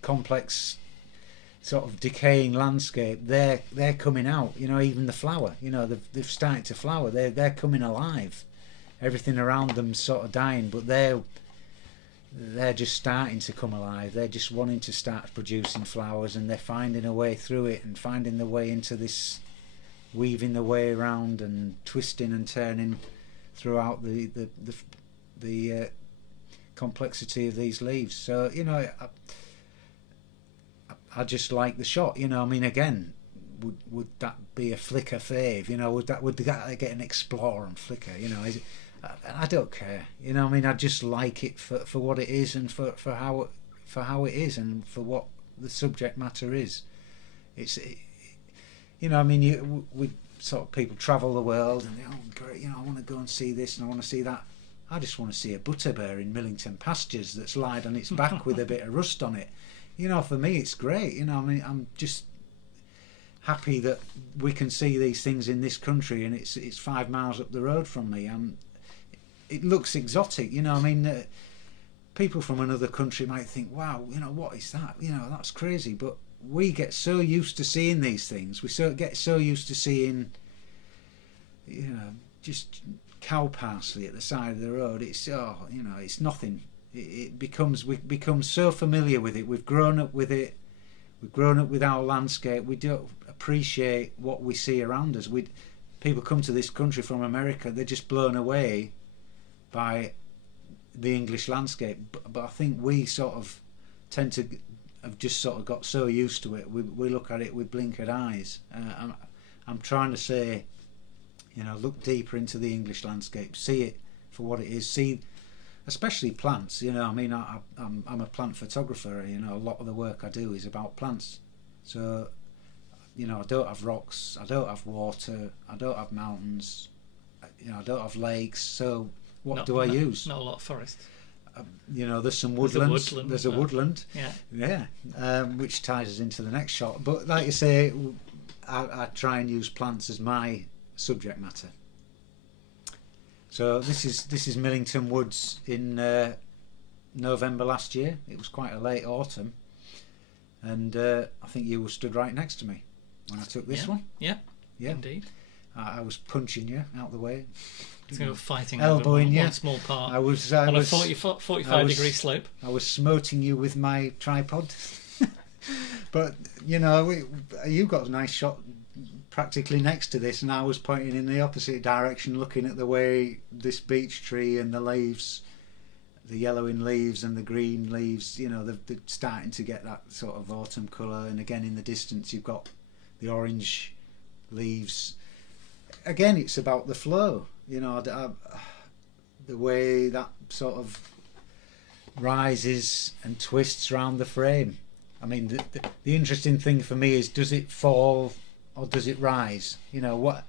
complex sort of decaying landscape. They're coming out. Even the flower. They've started to flower. They're coming alive. Everything around them sort of dying, but they're just starting to come alive. They're just wanting to start producing flowers, and they're finding a way through it and finding the way into this, weaving the way around and twisting and turning throughout the complexity of these leaves. So I just like the shot. I mean, again, would that be a Flickr fave? Would that get an Explore and Flickr? I don't care. I mean, I just like it for what it is, and for how it is, and for what the subject matter is. I mean, we sort of people travel the world and great, I want to go and see this and I want to see that. I just want to see a butterbear in Millington Passages that's lied on its back with a bit of rust on it. For me, it's great. I mean, I'm just happy that we can see these things in this country, and it's 5 miles up the road from me. It looks exotic. I mean, people from another country might think, wow, what is that? That's crazy. But we get so used to seeing these things. We get so used to seeing, just cow parsley at the side of the road. It's it's nothing. We become so familiar with it. We've grown up with it. We've grown up with our landscape. We don't appreciate what we see around us. People come to this country from America. They're just blown away by the English landscape. But I think we sort of tend to have just sort of got so used to it. We look at it with blinkered eyes. I'm trying to say, look deeper into the English landscape. See it for what it is. See, especially plants. I mean, I'm a plant photographer. A lot of the work I do is about plants. So, I don't have rocks. I don't have water. I don't have mountains. I don't have lakes. So, what do I use? Not a lot of forest. There's some woodlands. There's a woodland. Yeah. Which ties us into the next shot. But like you say, I try and use plants as my subject matter. So this is Millington Woods in November last year. It was quite a late autumn, and I think you were stood right next to me when I took this one. Yeah, indeed. I was punching you out the way. So you were fighting elbowing over you. One small part. I was on a 45 degree slope. I was smoting you with my tripod. But you got a nice shot practically next to this, and I was pointing in the opposite direction, looking at the way this beech tree and the leaves, the yellowing leaves and the green leaves, they're starting to get that sort of autumn colour. And again, in the distance, you've got the orange leaves. Again, it's about the flow, the way that sort of rises and twists around the frame. I mean, the interesting thing for me is, does it fall or does it rise? What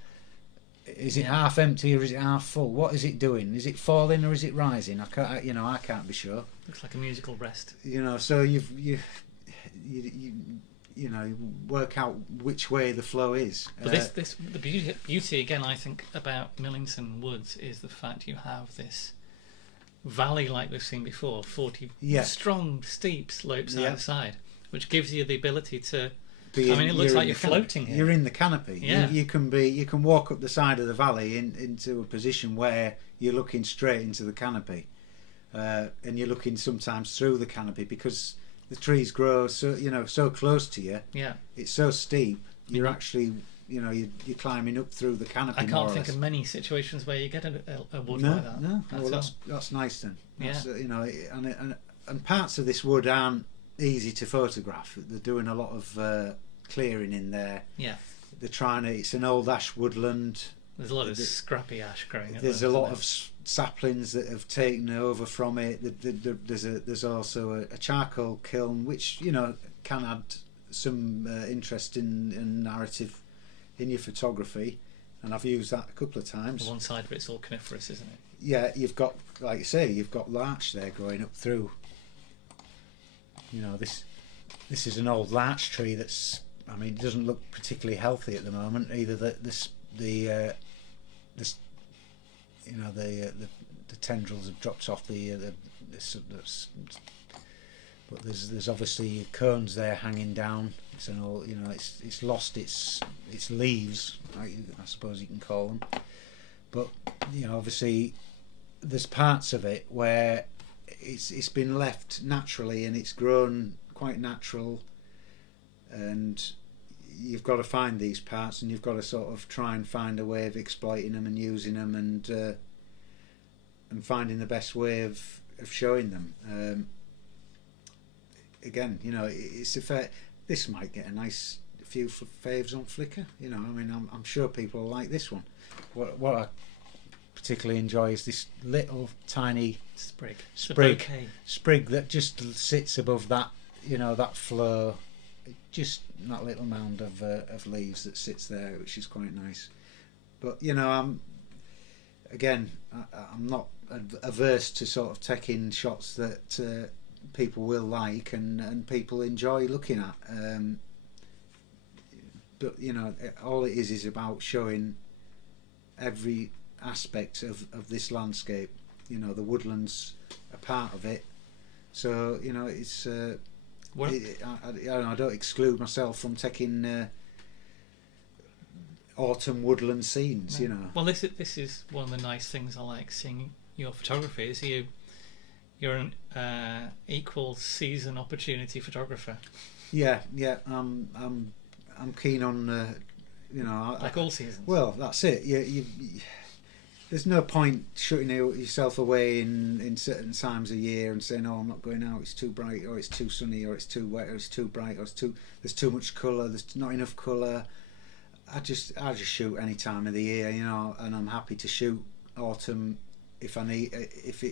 is it, half empty or is it half full? What is it doing? Is it falling or is it rising? I can't be sure. Looks like a musical rest. So you work out which way the flow is. But the beauty again, I think, about Millington Woods is the fact you have this valley like we've seen before, 40 strong, steep slopes either side, which gives you the ability to being. I mean, it looks you're like in you're the canopy. floating here. You're in the canopy. Yeah. You can walk up the side of the valley into a position where you're looking straight into the canopy, and you're looking sometimes through the canopy because the trees grow so close to you. Yeah. It's so steep. You're actually you're climbing up through the canopy. I can't think of many situations where you get a wood like that. No. Well, that's nice then. That's, Yeah. And parts of this wood aren't easy to photograph. They're doing a lot of clearing in there. Yeah. They're trying to. It's an old ash woodland. There's a lot of scrappy ash growing. There's a lot of saplings that have taken over from it. There's also a charcoal kiln, which can add some interest and narrative in your photography, and I've used that a couple of times. One side of it's all coniferous, isn't it? Yeah, you've got, like you say, you've got larch there going up through. This is an old larch tree that's. I mean, it doesn't look particularly healthy at the moment. Either the tendrils have dropped off but there's obviously cones there hanging down. It's an old, it's lost its leaves, I suppose you can call them. But obviously there's parts of it where it's been left naturally and it's grown quite natural, and you've got to find these parts and you've got to sort of try and find a way of exploiting them and using them and finding the best way of showing them. Again, it's a fair. This might get a nice few faves on Flickr. I mean, I'm sure people will like this one. What I particularly enjoy is this little tiny sprig that just sits above that, that flow, just that little mound of leaves that sits there, which is quite nice. But I'm not averse to sort of taking shots that people will like and people enjoy looking at. But all it is about showing every aspect of this landscape. The woodlands are part of it, so it's. I don't exclude myself from taking autumn woodland scenes. No. Well, this is one of the nice things I like seeing your photography. Is you're an equal season opportunity photographer. Yeah. I'm keen on like all seasons. Well, that's it. You there's no point shutting yourself away in certain times of year and saying, "Oh, I'm not going out. It's too bright, or it's too sunny, or it's too wet, or it's too bright, or there's too much colour. There's not enough colour." I just shoot any time of the year, and I'm happy to shoot autumn if I need, if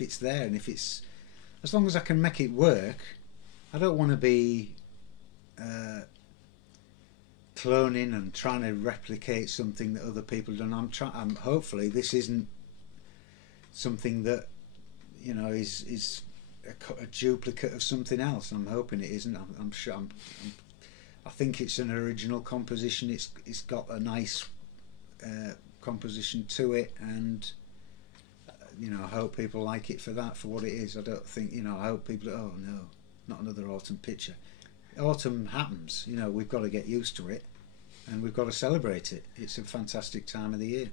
it's there, and if it's, as long as I can make it work. I don't want to be cloning and trying to replicate something that other people have done. Hopefully this isn't something that is a duplicate of something else. I'm hoping it isn't. I'm sure. I think it's an original composition. It's got a nice composition to it, and I hope people like it for what it is. I don't think I hope people. Oh no, not another autumn picture. Autumn happens. We've got to get used to it, and we've got to celebrate it. It's a fantastic time of the year.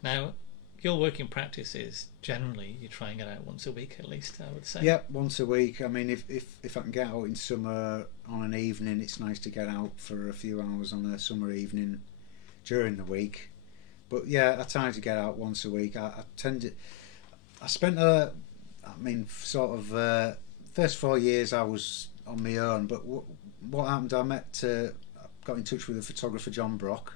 Now, your working practice is generally you try and get out once a week at least, I would say. Yep, once a week. I mean, if I can get out in summer on an evening, it's nice to get out for a few hours on a summer evening during the week. But yeah, I try to get out once a week. I spent first 4 years I was on my own, but what happened, I got in touch with a photographer, John Brock,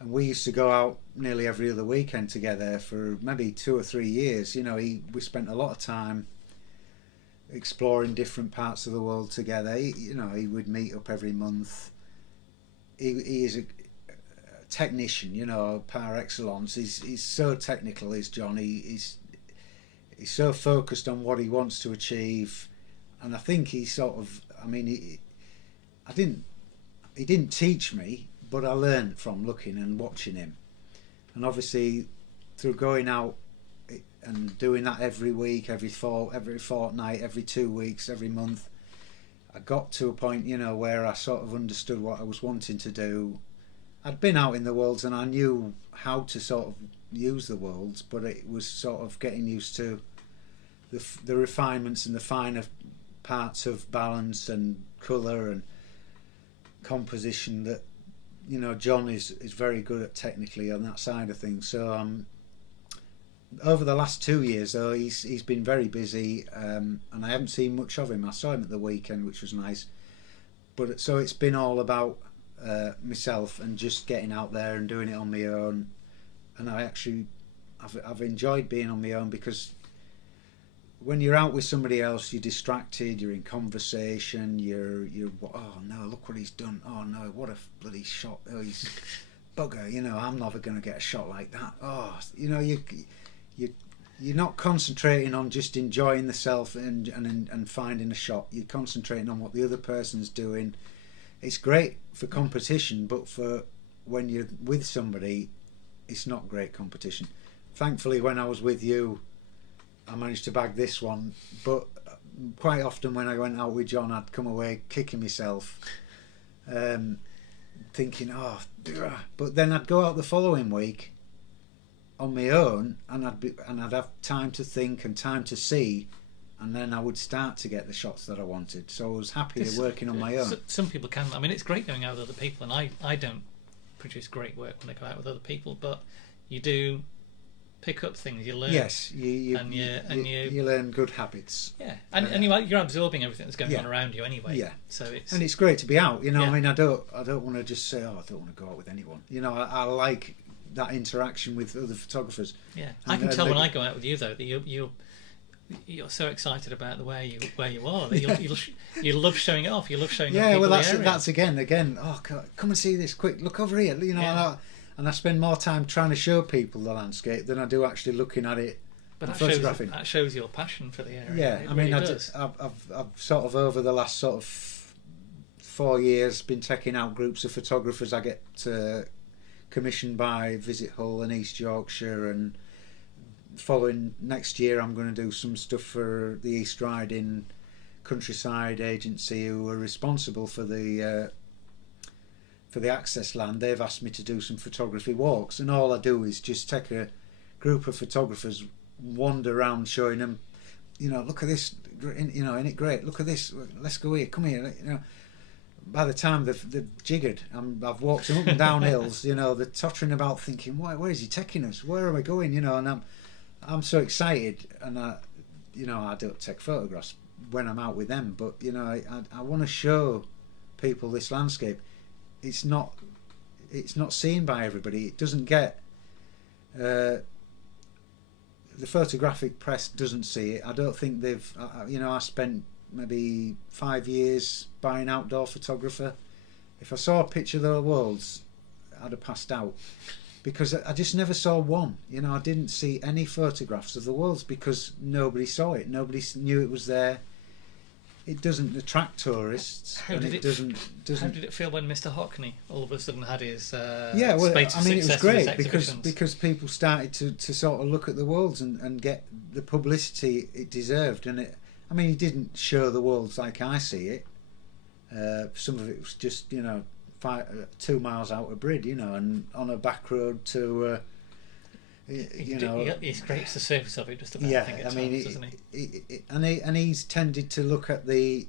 and we used to go out nearly every other weekend together for maybe 2 or 3 years. We spent a lot of time exploring different parts of the world together. He would meet up every month. He is a technician, par excellence. He's so technical, is John. He's so focused on what he wants to achieve, and I think he sort of. He didn't teach me, but I learned from looking and watching him, and through going out and doing that every week, every fortnight, every 2 weeks, every month, I got to a point, you know, where I sort of understood what I was wanting to do. I'd been out in the worlds and I knew how to sort of use the worlds, but it was sort of getting used to the refinements and the finer parts of balance and colour and composition that, you know, John is very good at technically on that side of things. So over the last 2 years though, he's been very busy, and I haven't seen much of him. I saw him at the weekend, which was nice, but so it's been all about myself and just getting out there and doing it on my own. And I've enjoyed being on my own, because when you're out with somebody else, you're distracted, you're in conversation, you're oh no, look what he's done, oh no, what a bloody shot, oh he's bugger, you know, I'm never going to get a shot like that, oh, you know, you're not concentrating on just enjoying the self and finding a shot. You're concentrating on what the other person's doing. It's great for competition, but for when you're with somebody, it's not great competition. Thankfully, when I was with you, I managed to bag this one, but quite often when I went out with John, I'd come away kicking myself, thinking, oh, but then I'd go out the following week on my own, and I'd have time to think and time to see, and then I would start to get the shots that I wanted. So I was happier working on my own. Some people can. I mean, it's great going out with other people, and I don't produce great work when I go out with other people, but you do pick up things, you learn. Yes, you learn good habits. Yeah, and you're absorbing everything that's going on around you anyway. Yeah, so it's great to be out. You know, I mean, I don't want to just say, oh, I don't want to go out with anyone. You know, I like that interaction with other photographers. Yeah, and I can tell when I go out with you though that you're so excited about where you are that you love showing it off. You love showing. Yeah, well, that's again. Oh, come and see this! Quick, look over here. You know. And I spend more time trying to show people the landscape than I do actually looking at it and photographing. That shows your passion for the area. Yeah, I mean, I've sort of over the last sort of 4 years been taking out groups of photographers I get commissioned by Visit Hull and East Yorkshire, and following next year I'm going to do some stuff for the East Riding Countryside Agency, who are responsible for the access land. They've asked me to do some photography walks, and all I do is just take a group of photographers, wander around showing them, you know, look at this, you know, isn't it great, look at this, let's go here, come here, you know. By the time they've jiggered, I've walked them up and down hills, you know, they're tottering about thinking, where is he taking us, where are we going, you know, and I'm so excited, and I don't take photographs when I'm out with them, but you know, I want to show people this landscape. It's not seen by everybody. It doesn't get the photographic press doesn't see it. I don't think they've I spent maybe 5 years buying outdoor photographer. If I saw a picture of the worlds, I'd have passed out, because I just never saw one. You know, I didn't see any photographs of the worlds because nobody saw it. Nobody knew it was there. It doesn't attract tourists. How did it feel when Mr. Hockney all of a sudden had his it was great because people started to sort of look at the worlds and get the publicity it deserved. And he didn't show the worlds like I see it. Some of it was just 2 miles out of Brid, and on a back road to. He scrapes the surface of it just about. Doesn't he? And he's tended to look at the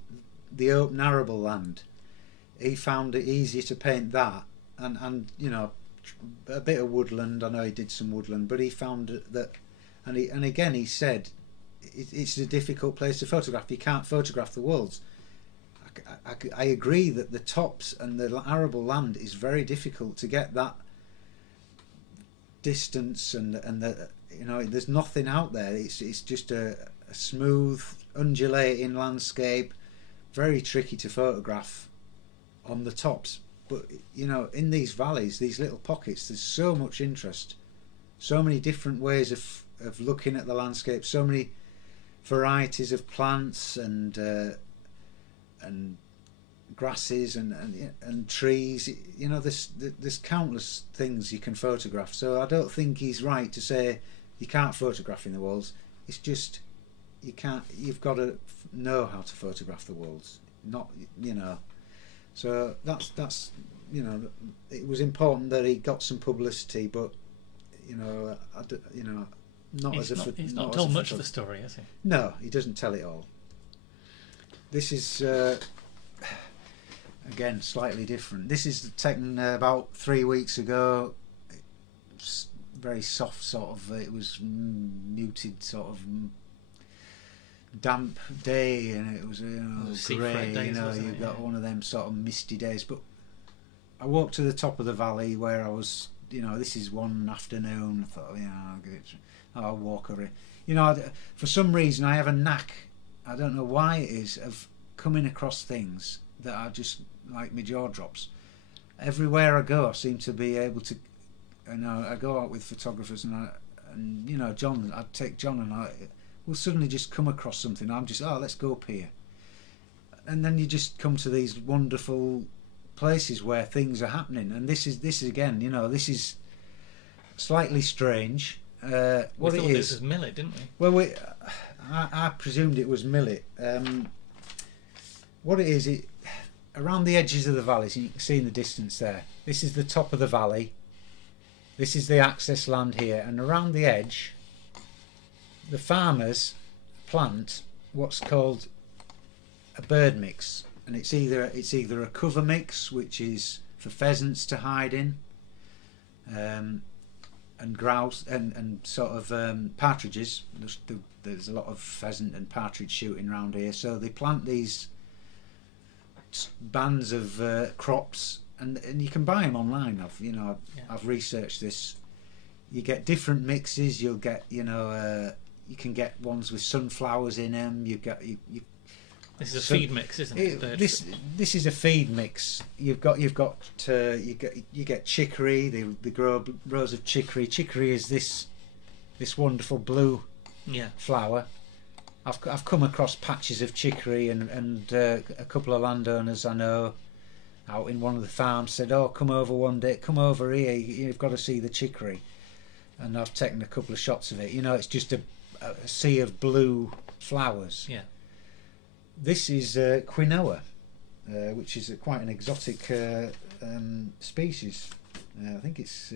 open arable land. He found it easier to paint that, and a bit of woodland. I know he did some woodland, but he found that, and again he said, it's a difficult place to photograph. You can't photograph the worlds. I agree that the tops and the arable land is very difficult to get that distance and there's nothing out there. It's just a smooth undulating landscape, very tricky to photograph on the tops. But in these valleys, these little pockets, there's so much interest, so many different ways of looking at the landscape, so many varieties of plants and grasses and trees. There's countless things you can photograph. So I don't think he's right to say you can't photograph in the worlds. It's just you've got to know how to photograph the worlds. not, you know. So that's you know, it was important that he got some publicity, but you know, you know, not He's as a he's not not as told a much of the story, has he? No, he doesn't tell it all. This is again slightly different. This is taken about 3 weeks ago. Very soft sort of. It was muted sort of damp day, and it was, you know, grey. Days, you know, you got one of them sort of misty days. But I walked to the top of the valley where I was. You know, this is one afternoon. I thought, I'll walk over it. You know, for some reason I have a knack. I don't know why it is, of coming across things that are just like my jaw drops. Everywhere I go, I seem to be able to. And I go out with photographers, and you know, John. I'd take John, and we'll suddenly just come across something. I'm just, let's go up here, and then you just come to these wonderful places where things are happening. And this is again, you know, this is slightly strange. What we it thought is? This was millet, didn't we? Well, I presumed it was millet. What it is, around the edges of the valleys, you can see in the distance there. This is the top of the valley. This is the access land here, and around the edge, the farmers plant what's called a bird mix, and it's either a cover mix, which is for pheasants to hide in, and grouse and sort of partridges. There's a lot of pheasant and partridge shooting around here, so they plant these bands of crops. And you can buy them online. I've researched this. You get different mixes. You'll get, you know, you can get ones with sunflowers in them. You. This is a feed mix, isn't it? This is a feed mix. You get chicory. They grow rows of chicory. Chicory is this wonderful blue flower. I've come across patches of chicory, and a couple of landowners I know out in one of the farms said, come over one day, come over here, you've got to see the chicory. And I've taken a couple of shots of it. You know, it's just a sea of blue flowers. Yeah. This is quinoa, which is quite an exotic species. I think it's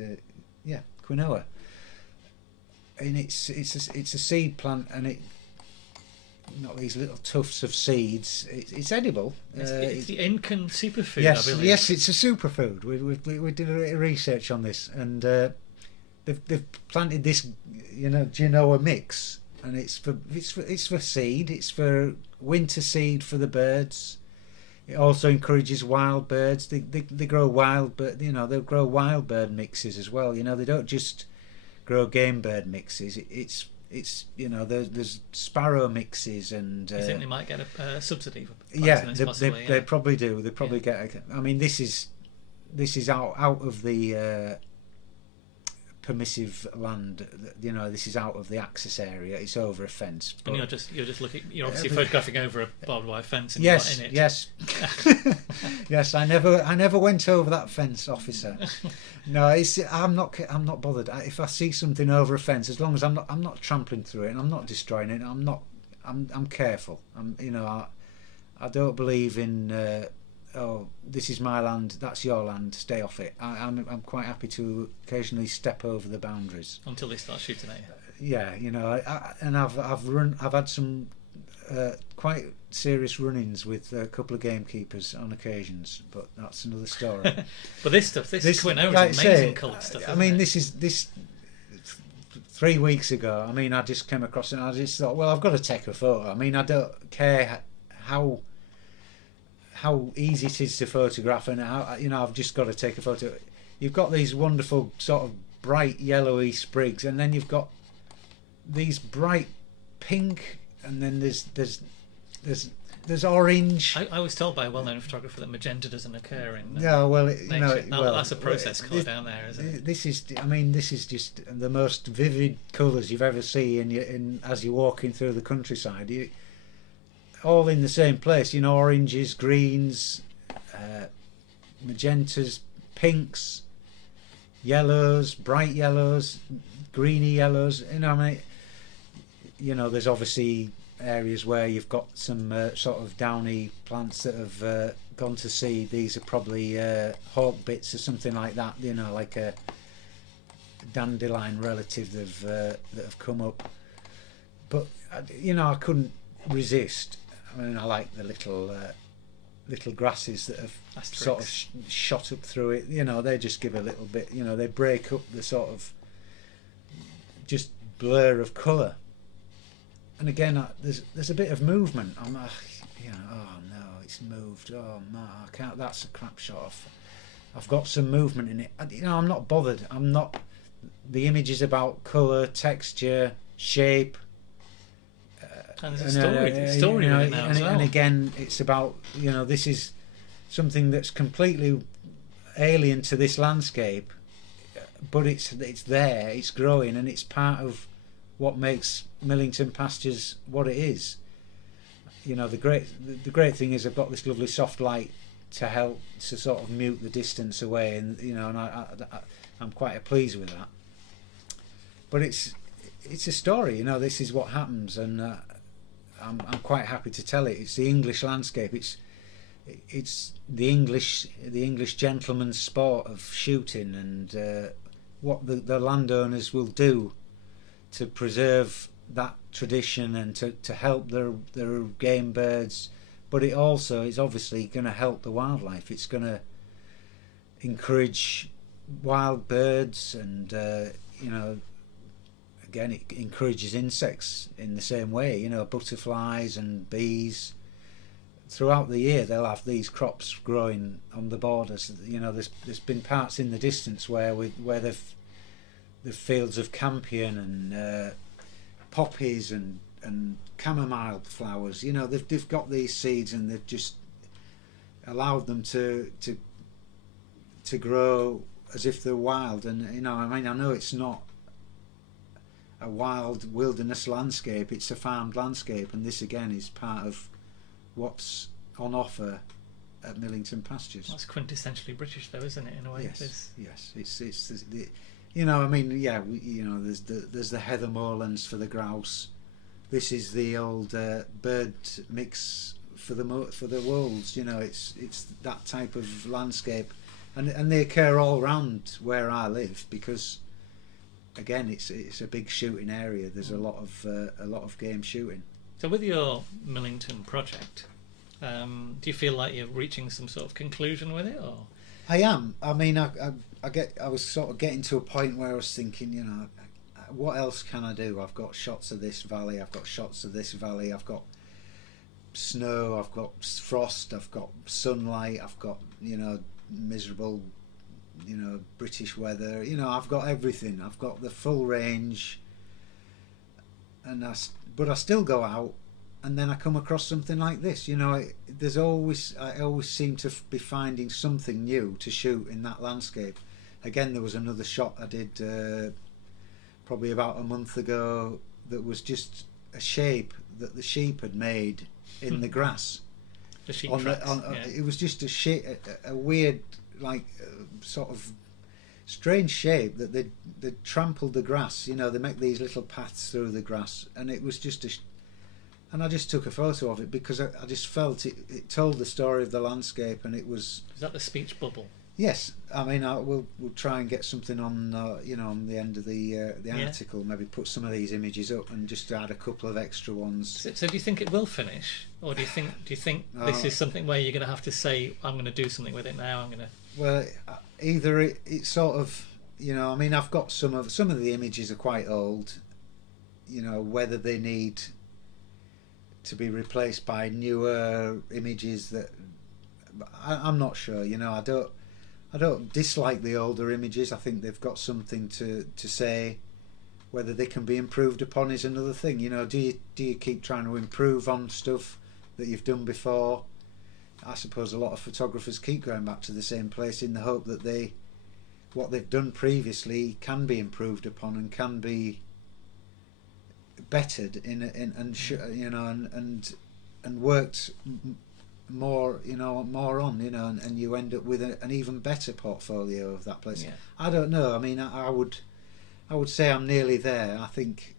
quinoa, and it's a seed plant, and it. Not these little tufts of seeds. It's edible. It's the Incan superfood. Yes, I believe. Yes, it's a superfood. We did a bit of research on this, and they've planted this, you know, Genoa mix, and it's for seed. It's for winter seed for the birds. It also encourages wild birds. They grow wild, but you know, they'll grow wild bird mixes as well. You know, they don't just grow game bird mixes. It's you know, there's sparrow mixes, and you think they might get a subsidy for they probably do. They probably get I mean, this is out of the permissive land. You know, this is out of the access area. It's over a fence. And you're just looking. You're obviously photographing over a barbed wire fence. And yes, you're not in it. Yes, yes. I never went over that fence, officer. No, I'm not bothered. If I see something over a fence, as long as I'm not trampling through it and I'm not destroying it, I'm careful. I don't believe in. This is my land, that's your land, stay off it. I'm quite happy to occasionally step over the boundaries until they start shooting at you. Yeah, you know, I've had some quite serious run-ins with a couple of gamekeepers on occasions, but that's another story. But this quinoa is amazing coloured stuff. I mean, this 3 weeks ago. I mean, I just came across it and I just thought, well, I've got to take a photo. I mean, I don't care how easy it is to photograph, and how, you know, I've just got to take a photo. You've got these wonderful sort of bright yellowy sprigs, and then you've got these bright pink, and then there's orange. I was told by a well-known photographer that magenta doesn't occur in. That's a process colour down there, isn't it? This is just the most vivid colours you've ever seen as you're walking through the countryside. All in the same place, you know, oranges, greens, magentas, pinks, yellows, bright yellows, greeny yellows. You know, I mean, you know, there's obviously areas where you've got some sort of downy plants that have gone to seed. These are probably hawk bits or something like that, you know, like a dandelion relative that have come up. But you know, I couldn't resist. I mean, I like the little grasses that have sort of shot up through it. You know, they just give a little bit. You know, they break up the sort of just blur of colour. And again, there's a bit of movement. I'm you know, oh no, it's moved. Oh no, I can't. That's a crap shot. I've got some movement in it. You know, I'm not bothered. I'm not. The image is about colour, texture, shape. And there's a story with it now as well. And again, it's about, you know, this is something that's completely alien to this landscape, but it's there, it's growing, and it's part of what makes Millington Passages what it is. You know, the great thing is I've got this lovely soft light to help to sort of mute the distance away, and you know, and I'm quite pleased with that. But it's a story, you know. This is what happens, and I'm quite happy to tell it. It's the English landscape. It's the English gentleman's sport of shooting, and what the landowners will do to preserve that tradition and to help their game birds. But it also is obviously going to help the wildlife. It's going to encourage wild birds, and you know, again, it encourages insects in the same way. You know, butterflies and bees. Throughout the year, they'll have these crops growing on the borders. You know, there's been parts in the distance where the fields of campion and poppies and chamomile flowers. You know, they've got these seeds, and they've just allowed them to grow as if they're wild. And you know, I mean, I know it's not a wild wilderness landscape, it's a farmed landscape, and this again is part of what's on offer at Millington Passages. That's quintessentially British, though, isn't it? In a way, yes. It's the, you know, I mean, yeah, you know, there's the heather moorlands for the grouse. This is the old bird mix for the wolds. You know, it's that type of landscape, and they occur all around where I live, because again, it's a big shooting area. There's a lot of game shooting. So with your Millington project, do you feel like you're reaching some sort of conclusion with it, or? I am. I mean, I was sort of getting to a point where I was thinking, you know, what else can I do? I've got shots of this valley. I've got shots of this valley. I've got snow. I've got frost. I've got sunlight. I've got, you know, miserable, you know, British weather. You know, I've got everything. I've got the full range, but I still go out, and then I come across something like this. You know, I always seem to be finding something new to shoot in that landscape. Again, there was another shot I did probably about a month ago that was just a shape that the sheep had made in the grass. The sheep tracks, It was just a weird, like, sort of strange shape that they trampled the grass. You know, they make these little paths through the grass, and it was just and I just took a photo of it because I just felt it told the story of the landscape, and it was. Is that the speech bubble? Yes, I mean, we'll try and get something on, you know, on the end of the article. Maybe put some of these images up and just add a couple of extra ones. So do you think it will finish, or do you think this is something where you're going to have to say, I'm going to do something with it now? I'm going to. Well, either it's sort of, you know, I mean, I've got some of the images are quite old. You know, whether they need to be replaced by newer images that I'm not sure. You know, I don't dislike the older images. I think they've got something to say. Whether they can be improved upon is another thing. You know, do you keep trying to improve on stuff that you've done before? I suppose a lot of photographers keep going back to the same place in the hope that what they've done previously can be improved upon and can be bettered and worked more, you know, more on, you know, and you end up with an even better portfolio of that place. Yeah. I don't know. I mean, I would say I'm nearly there. I think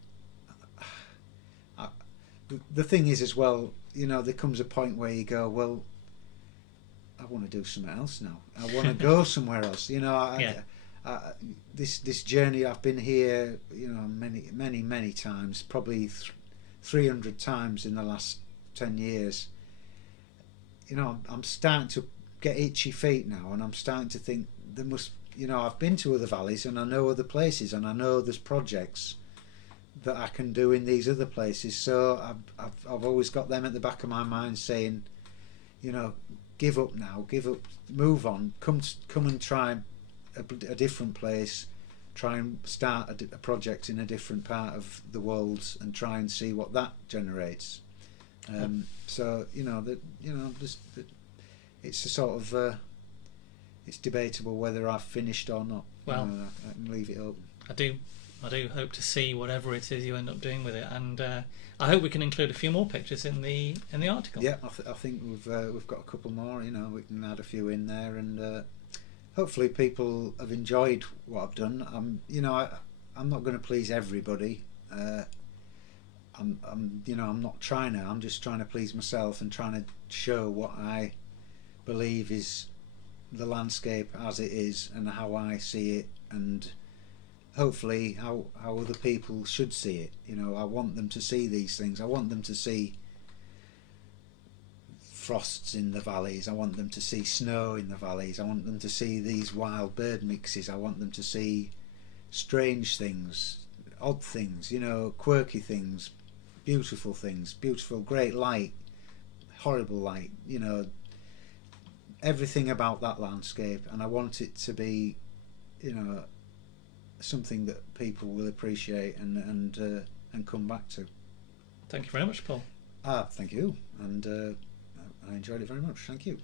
the thing is as well, you know, there comes a point where you go, well, I want to do something else now. I want to go somewhere else. You know, this journey, I've been here, you know, many times, probably 300 times in the last 10 years. You know, I'm starting to get itchy feet now, and I'm starting to think there must, you know, I've been to other valleys and I know other places, and I know there's projects that I can do in these other places. So I've always got them at the back of my mind saying, you know, give up now, give up, move on, come and try a different place, try and start a project in a different part of the world and try and see what that generates. So you know it's a sort of it's debatable whether I've finished or not. Well, you know, I can leave it open. I do hope to see whatever it is you end up doing with it, and I hope we can include a few more pictures in the article. Yeah, I think we've got a couple more. You know, we can add a few in there, and hopefully people have enjoyed what I've done. You know, I'm not going to please everybody. I'm not trying to. I'm just trying to please myself and trying to show what I believe is the landscape as it is and how I see it, and hopefully how other people should see it. You know, I want them to see these things. I want them to see frosts in the valleys. I want them to see snow in the valleys. I want them to see these wild bird mixes. I want them to see strange things, odd things, you know, quirky things, beautiful great light, horrible light, you know, everything about that landscape. And I want it to be, you know, something that people will appreciate and come back to. Thank you very much, Paul. Thank you, and I enjoyed it very much. Thank you.